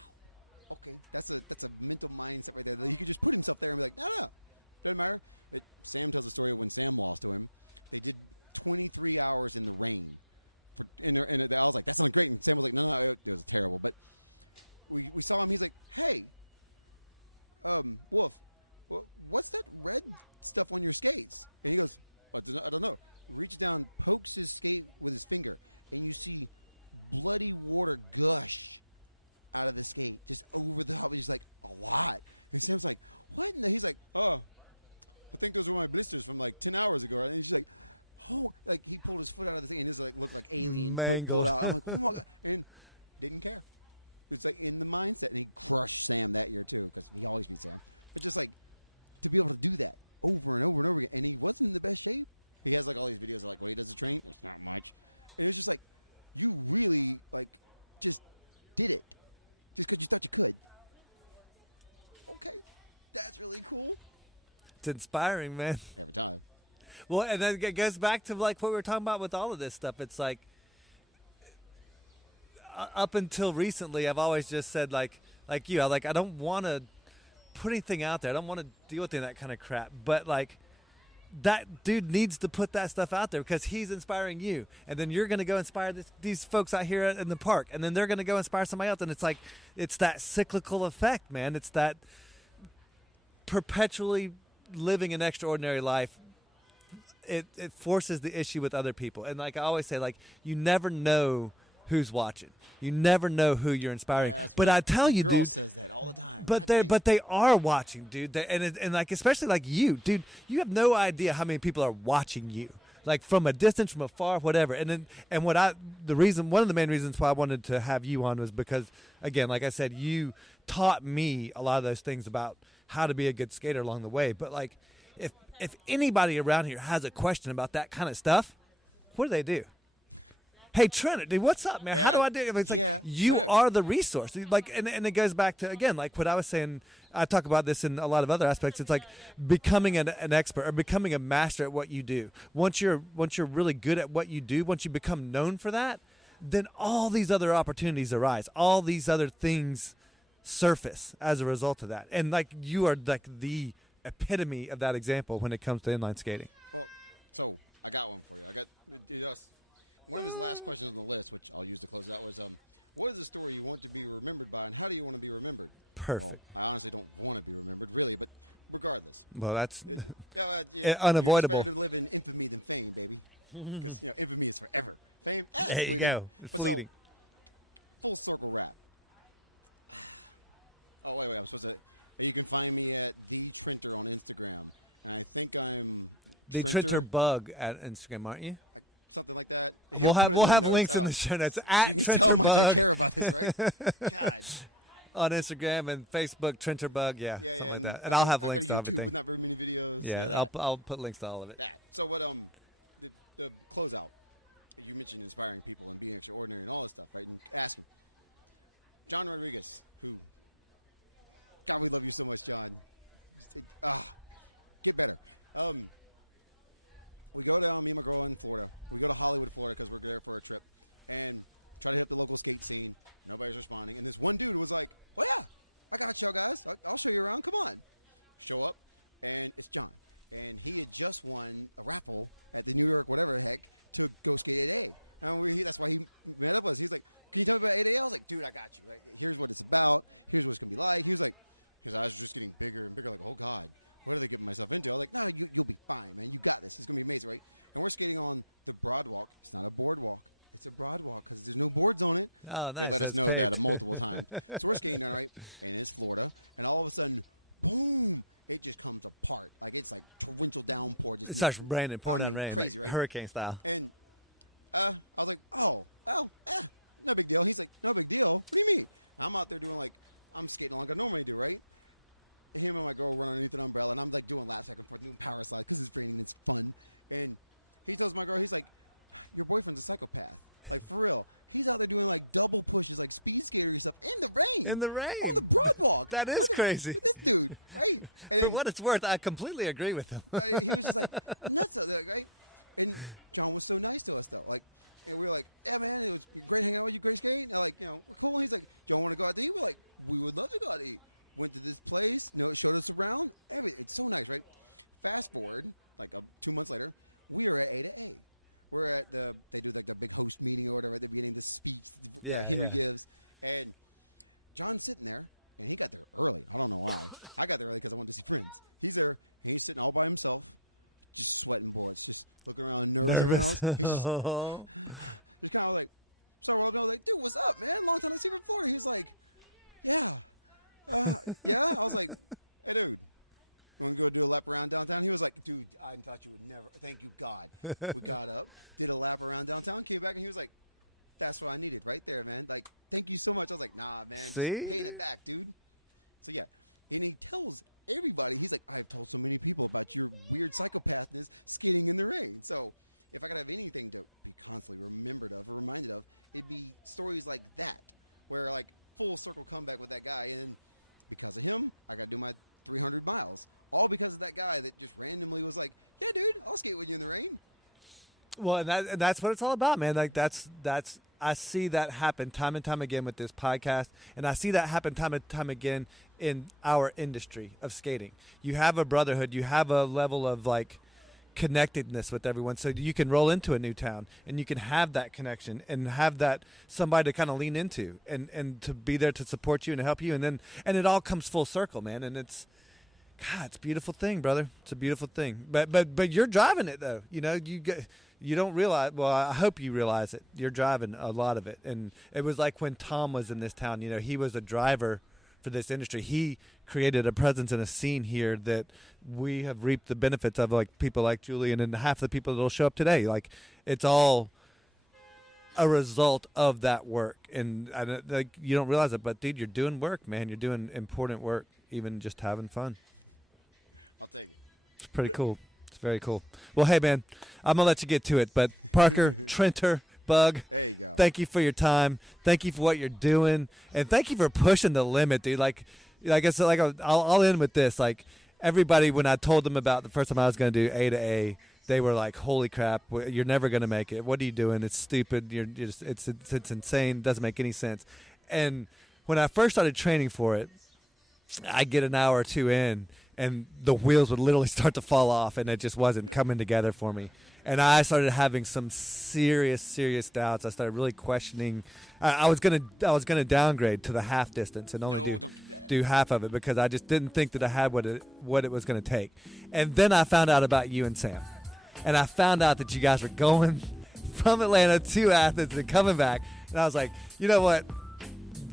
Okay. That's a mental mindset right there. He could just put himself there and be like, no. Doesn't matter. Sam tells a story of when Sam lost to him. They did 23 hours in the rain. And I was like, that sounds great. And Sam was like, no, it was terrible. But we saw him. He's like, hey, Wolf, what's that red stuff on your skates? And he goes, I don't know. Reaches down, pokes his skate with his finger, and you see bloody water gush out of the skate, just over the top. He's like, a lot. And Sam's like, what? And he's like, oh, I think those were my blisters from like 10 hours ago. And he's like, oh, like he pulled his foot out of the thing, and his like looked like alien foot pulled out. I'm like, oh my God. And didn't care. It's like in the mindset. And he crushed Sam that year too, because he always beat Sam. But just like to be able to do that over and over and over again. And he wasn't in the best shape. He has like all these videos of like what he does to train. It's not much. And it was just like, you really like just did it just because you thought you could. Okay, that's really cool. It's inspiring, man. Every time. Well, and then it goes back to like what we were talking about with all of this stuff. It's like up until recently, I've always just said like you, I don't want to put anything out there. I don't want to deal with any of that kind of crap. But like that dude needs to put that stuff out there because he's inspiring you, and then you're going to go inspire these folks out here in the park, and then they're going to go inspire somebody else, and it's like it's that cyclical effect, man. It's that perpetually living an extraordinary life. It forces the issue with other people, and like I always say, like you never know who's watching. You never know who you're inspiring. Yeah, but I tell you, girl dude, says that all the time. But they are watching, dude. And like especially like you, dude. You have no idea how many people are watching you. like from a distance, from afar, whatever. And one of the main reasons why I wanted to have you on was because, again, like I said, you taught me a lot of those things about how to be a good skater along the way. But like, if anybody around here has a question about that kind of stuff, what do they do? Hey, Trent, dude, what's up, man? Yeah, how do I do it? It's like, you are the resource. Like, and it goes back to, again, like what I was saying. I talk about this in a lot of other aspects. It's like becoming an expert or becoming a master at what you do. Once you're really good at what you do, once you become known for that, then all these other opportunities arise. All these other things surface as a result of that. And like, you are like the epitome of that example when it comes to inline skating. Well, so I got one for you. I got just one of his last questions on the list, which I'll use to close it out, was what is the story you want to be remembered by, and how do you want to be remembered? Perfect. Well, I honestly don't want to be remembered, really, but regardless. Well, that's It's unavoidable. better to live in infamy than fame, baby, because infamy is forever. Fame, There you go. But Fleeting. So, full circle rap. Oh wait, I'm supposed to. You can find me at the Trenter on Instagram, and I think I'm the Trenter Bugg at Instagram, aren't you? Something like that. We'll have links in the show notes. At You can Trenter tell how much I Bugg care about this, right? God. on Instagram and Facebook, Trenter Bugg, Yeah, something like that. I And I'll think have I links to got a YouTube everything. with not very many videos. Yeah, that. I'll put links to all of it. That. So what? The closeout. You mentioned inspiring people and being extraordinary and all this stuff, right? And asking John Rodriguez, who, God, we love you so much, John. Get better. We go down, me and my girl in Florida. We go to Hollywood, Florida, because we're there for a trip, and try to hit up the local skate scene. Nobody's responding, and this one dude was like, "Oh yeah, I got y'all guys. I'll show you around. Come on." Show up, and it's John, and he had just won a raffle at the New York whatever the heck to go skate 8A, and that's why he met up with us. He's like, "Can you tell me about 8A?" I was like, "Dude, I got you. Like, here's what it's about. Here's what it's gonna be like." He was like, his eyes were just getting bigger and bigger. Like, oh God. What are they getting myself into? I was like, no, you'll be fine, man. You got this. It's going to be amazing, right? And we're skating on the Broadwalk. It's not a boardwalk. It's a Broadwalk because there's no boards on it. Oh, nice. They let us know that multiple times. So we're skating down, right? And it's Florida. And all of a sudden, boom, it just comes apart. Like, it's like torrential downpour. Just It starts raining, pouring down rain. Crazy, right? Hurricane style. And I was like, no big deal. He's like, no big deal. What do you mean? I'm out there doing like, I'm skating like I normally do, right? Him and my girl run underneath an umbrella, and I'm like doing laps back and forth, doing power slide because it's raining and it's fun. And he tells my girl, he's like, your boyfriend's a psychopath. Like, for real. He's out there doing like double pushes, like speed skater stuff in the rain. In the rain. On the Broadwalk. That is crazy. With this dude, right? And For what it's worth, I completely agree with him. he was just like, nuts out there, right? And John was so nice to us, though. Like, and we were like, yeah, man, it was great hanging out with you, great skating. And like, we're cool. And he's like, do you want to go out to eat? We're like, we would love to go out to eat. Went to this place, showed us around. Everything. It's so nice, right? Fast forward, like 2 months later, we are at A. We're at they do like the big host meeting or whatever at the beginning, the speech Henry gives. And John's sitting there, and he got there early. I don't know why. I got there early because I wanted to see friends. He's there, and he's sitting all by himself, just sweating bullets, just looking around, nervous. He's just kind of like, sorry, I was like, dude, what's up, man? Long time to see you from Florida. He was like, yeah. Yeah, I was like, hey, dude, you want to go do a lap around downtown? He was like, dude, I thought you would never. Thank you, God. We got up, did a lap around downtown, came back, and he was like, that's what I needed right there, man. Like, thank you so much. I was like, nah, man, just paying it back, dude. So, yeah, and he tells everybody, he's like, I've told so many people about your weird psychopathness skating in the rain. So if I could have anything to be constantly remembered of or reminded of, it'd be stories like that, where, like, full circle comeback with that guy, and then because of him, I got to do my 300 miles. All because of that guy that just randomly was like, yeah, dude, I'll skate with you in the rain. Well, and that's what it's all about, man. Like, that's I see that happen time and time again with this podcast, and I see that happen time and time again in our industry of skating. You have a brotherhood. You have a level of, like, connectedness with everyone, so you can roll into a new town and you can have that connection and have that somebody to kind of lean into and to be there to support you and to help you, and it all comes full circle, man. And it's a beautiful thing, brother. It's a beautiful thing. But you're driving it, though. You don't realize. Well, I hope you realize it. You're driving a lot of it, and it was like when Tom was in this town. He was a driver for this industry. He created a presence and a scene here that we have reaped the benefits of, like people like Julian and half the people that will show up today. Like, it's all a result of that work. And like, you don't realize it, but dude, you're doing work, man. You're doing important work, even just having fun. I'll take it. It's pretty cool. It's very cool. Well, hey, man, I'm going to let you get to it. But Parker, Trenter Bugg, There you go. thank you for your time. Thank you for what you're doing. And thank you for pushing the limit, dude. I'll end with this. Like, everybody, when I told them about the first time I was going to do A to A, they were like, holy crap, you're never going to make it. What are you doing? It's stupid. You're just, it's insane. It doesn't make any sense. And when I first started training for it, I get an hour or two in, and the wheels would literally start to fall off, and it just wasn't coming together for me. And I started having some serious doubts. I started really questioning. I was gonna downgrade to the half distance and only do half of it, because I just didn't think that I had what it was going to take. And then I found out about you and Sam, and I found out that you guys were going from Atlanta to Athens and coming back. And I was like, you know what?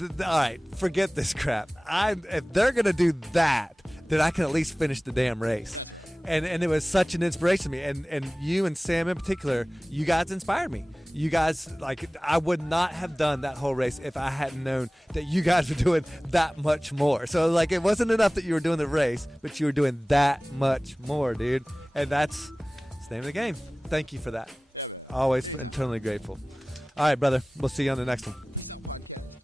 All right, forget this crap. If they're gonna do that, then I can at least finish the damn race. That's right. And it was such an inspiration to me. And you and Sam in particular, you guys inspired me. You guys, like, I would not have done that whole race if I hadn't known that you guys were doing that much more. So, like, it wasn't enough that you were doing the race, but you were doing that much more, dude. And that's the name of the game. Thank you for that. Yeah, man. Always Anytime. eternally grateful. All right, brother. We'll see you on the next one. Peace out, podcast.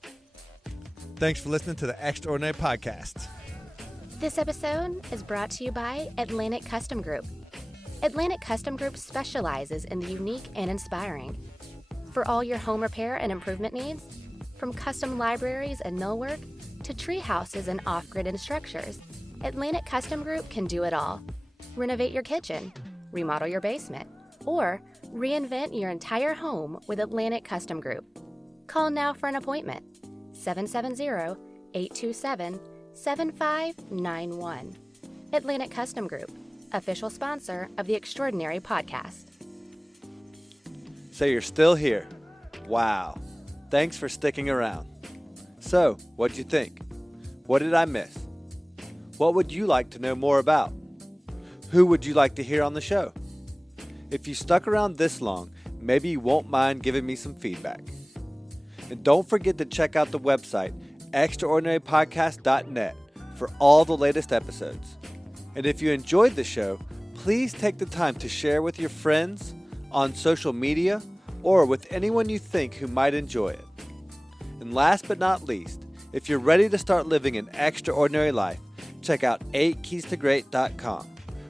Thanks for listening to the Extraordinary Podcast. This episode is brought to you by Atlantic Custom Group. Atlantic Custom Group specializes in the unique and inspiring. For all your home repair and improvement needs, from custom libraries and millwork to tree houses and off-grid structures, Atlantic Custom Group can do it all. Renovate your kitchen, remodel your basement, or reinvent your entire home with Atlantic Custom Group. Call now for an appointment. 770-827-7591. Atlantic Custom Group, official sponsor of the Extraordinary Podcast. So you're still here. Wow. Thanks for sticking around. So, what'd you think? What did I miss? What would you like to know more about? Who would you like to hear on the show? If you stuck around this long, maybe you won't mind giving me some feedback. And don't forget to check out the website, extraordinarypodcast.net, for all the latest episodes. And if you enjoyed the show, please take the time to share with your friends, on social media, or with anyone you think who might enjoy it. And last but not least, if you're ready to start living an extraordinary life, check out 8keystogreat.com,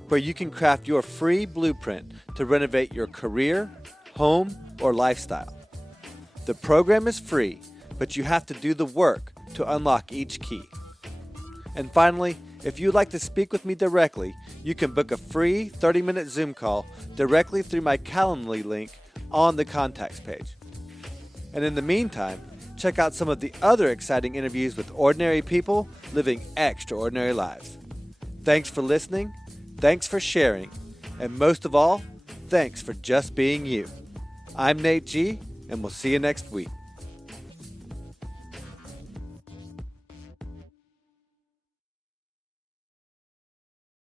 where you can craft your free blueprint to renovate your career, home, or lifestyle. The program is free, but you have to do the work to unlock each key. And finally, if you'd like to speak with me directly, you can book a free 30-minute Zoom call directly through my Calendly link on the contacts page. And in the meantime, check out some of the other exciting interviews with ordinary people living extraordinary lives. Thanks for listening, thanks for sharing, and most of all, thanks for just being you. I'm Nate G, and we'll see you next week.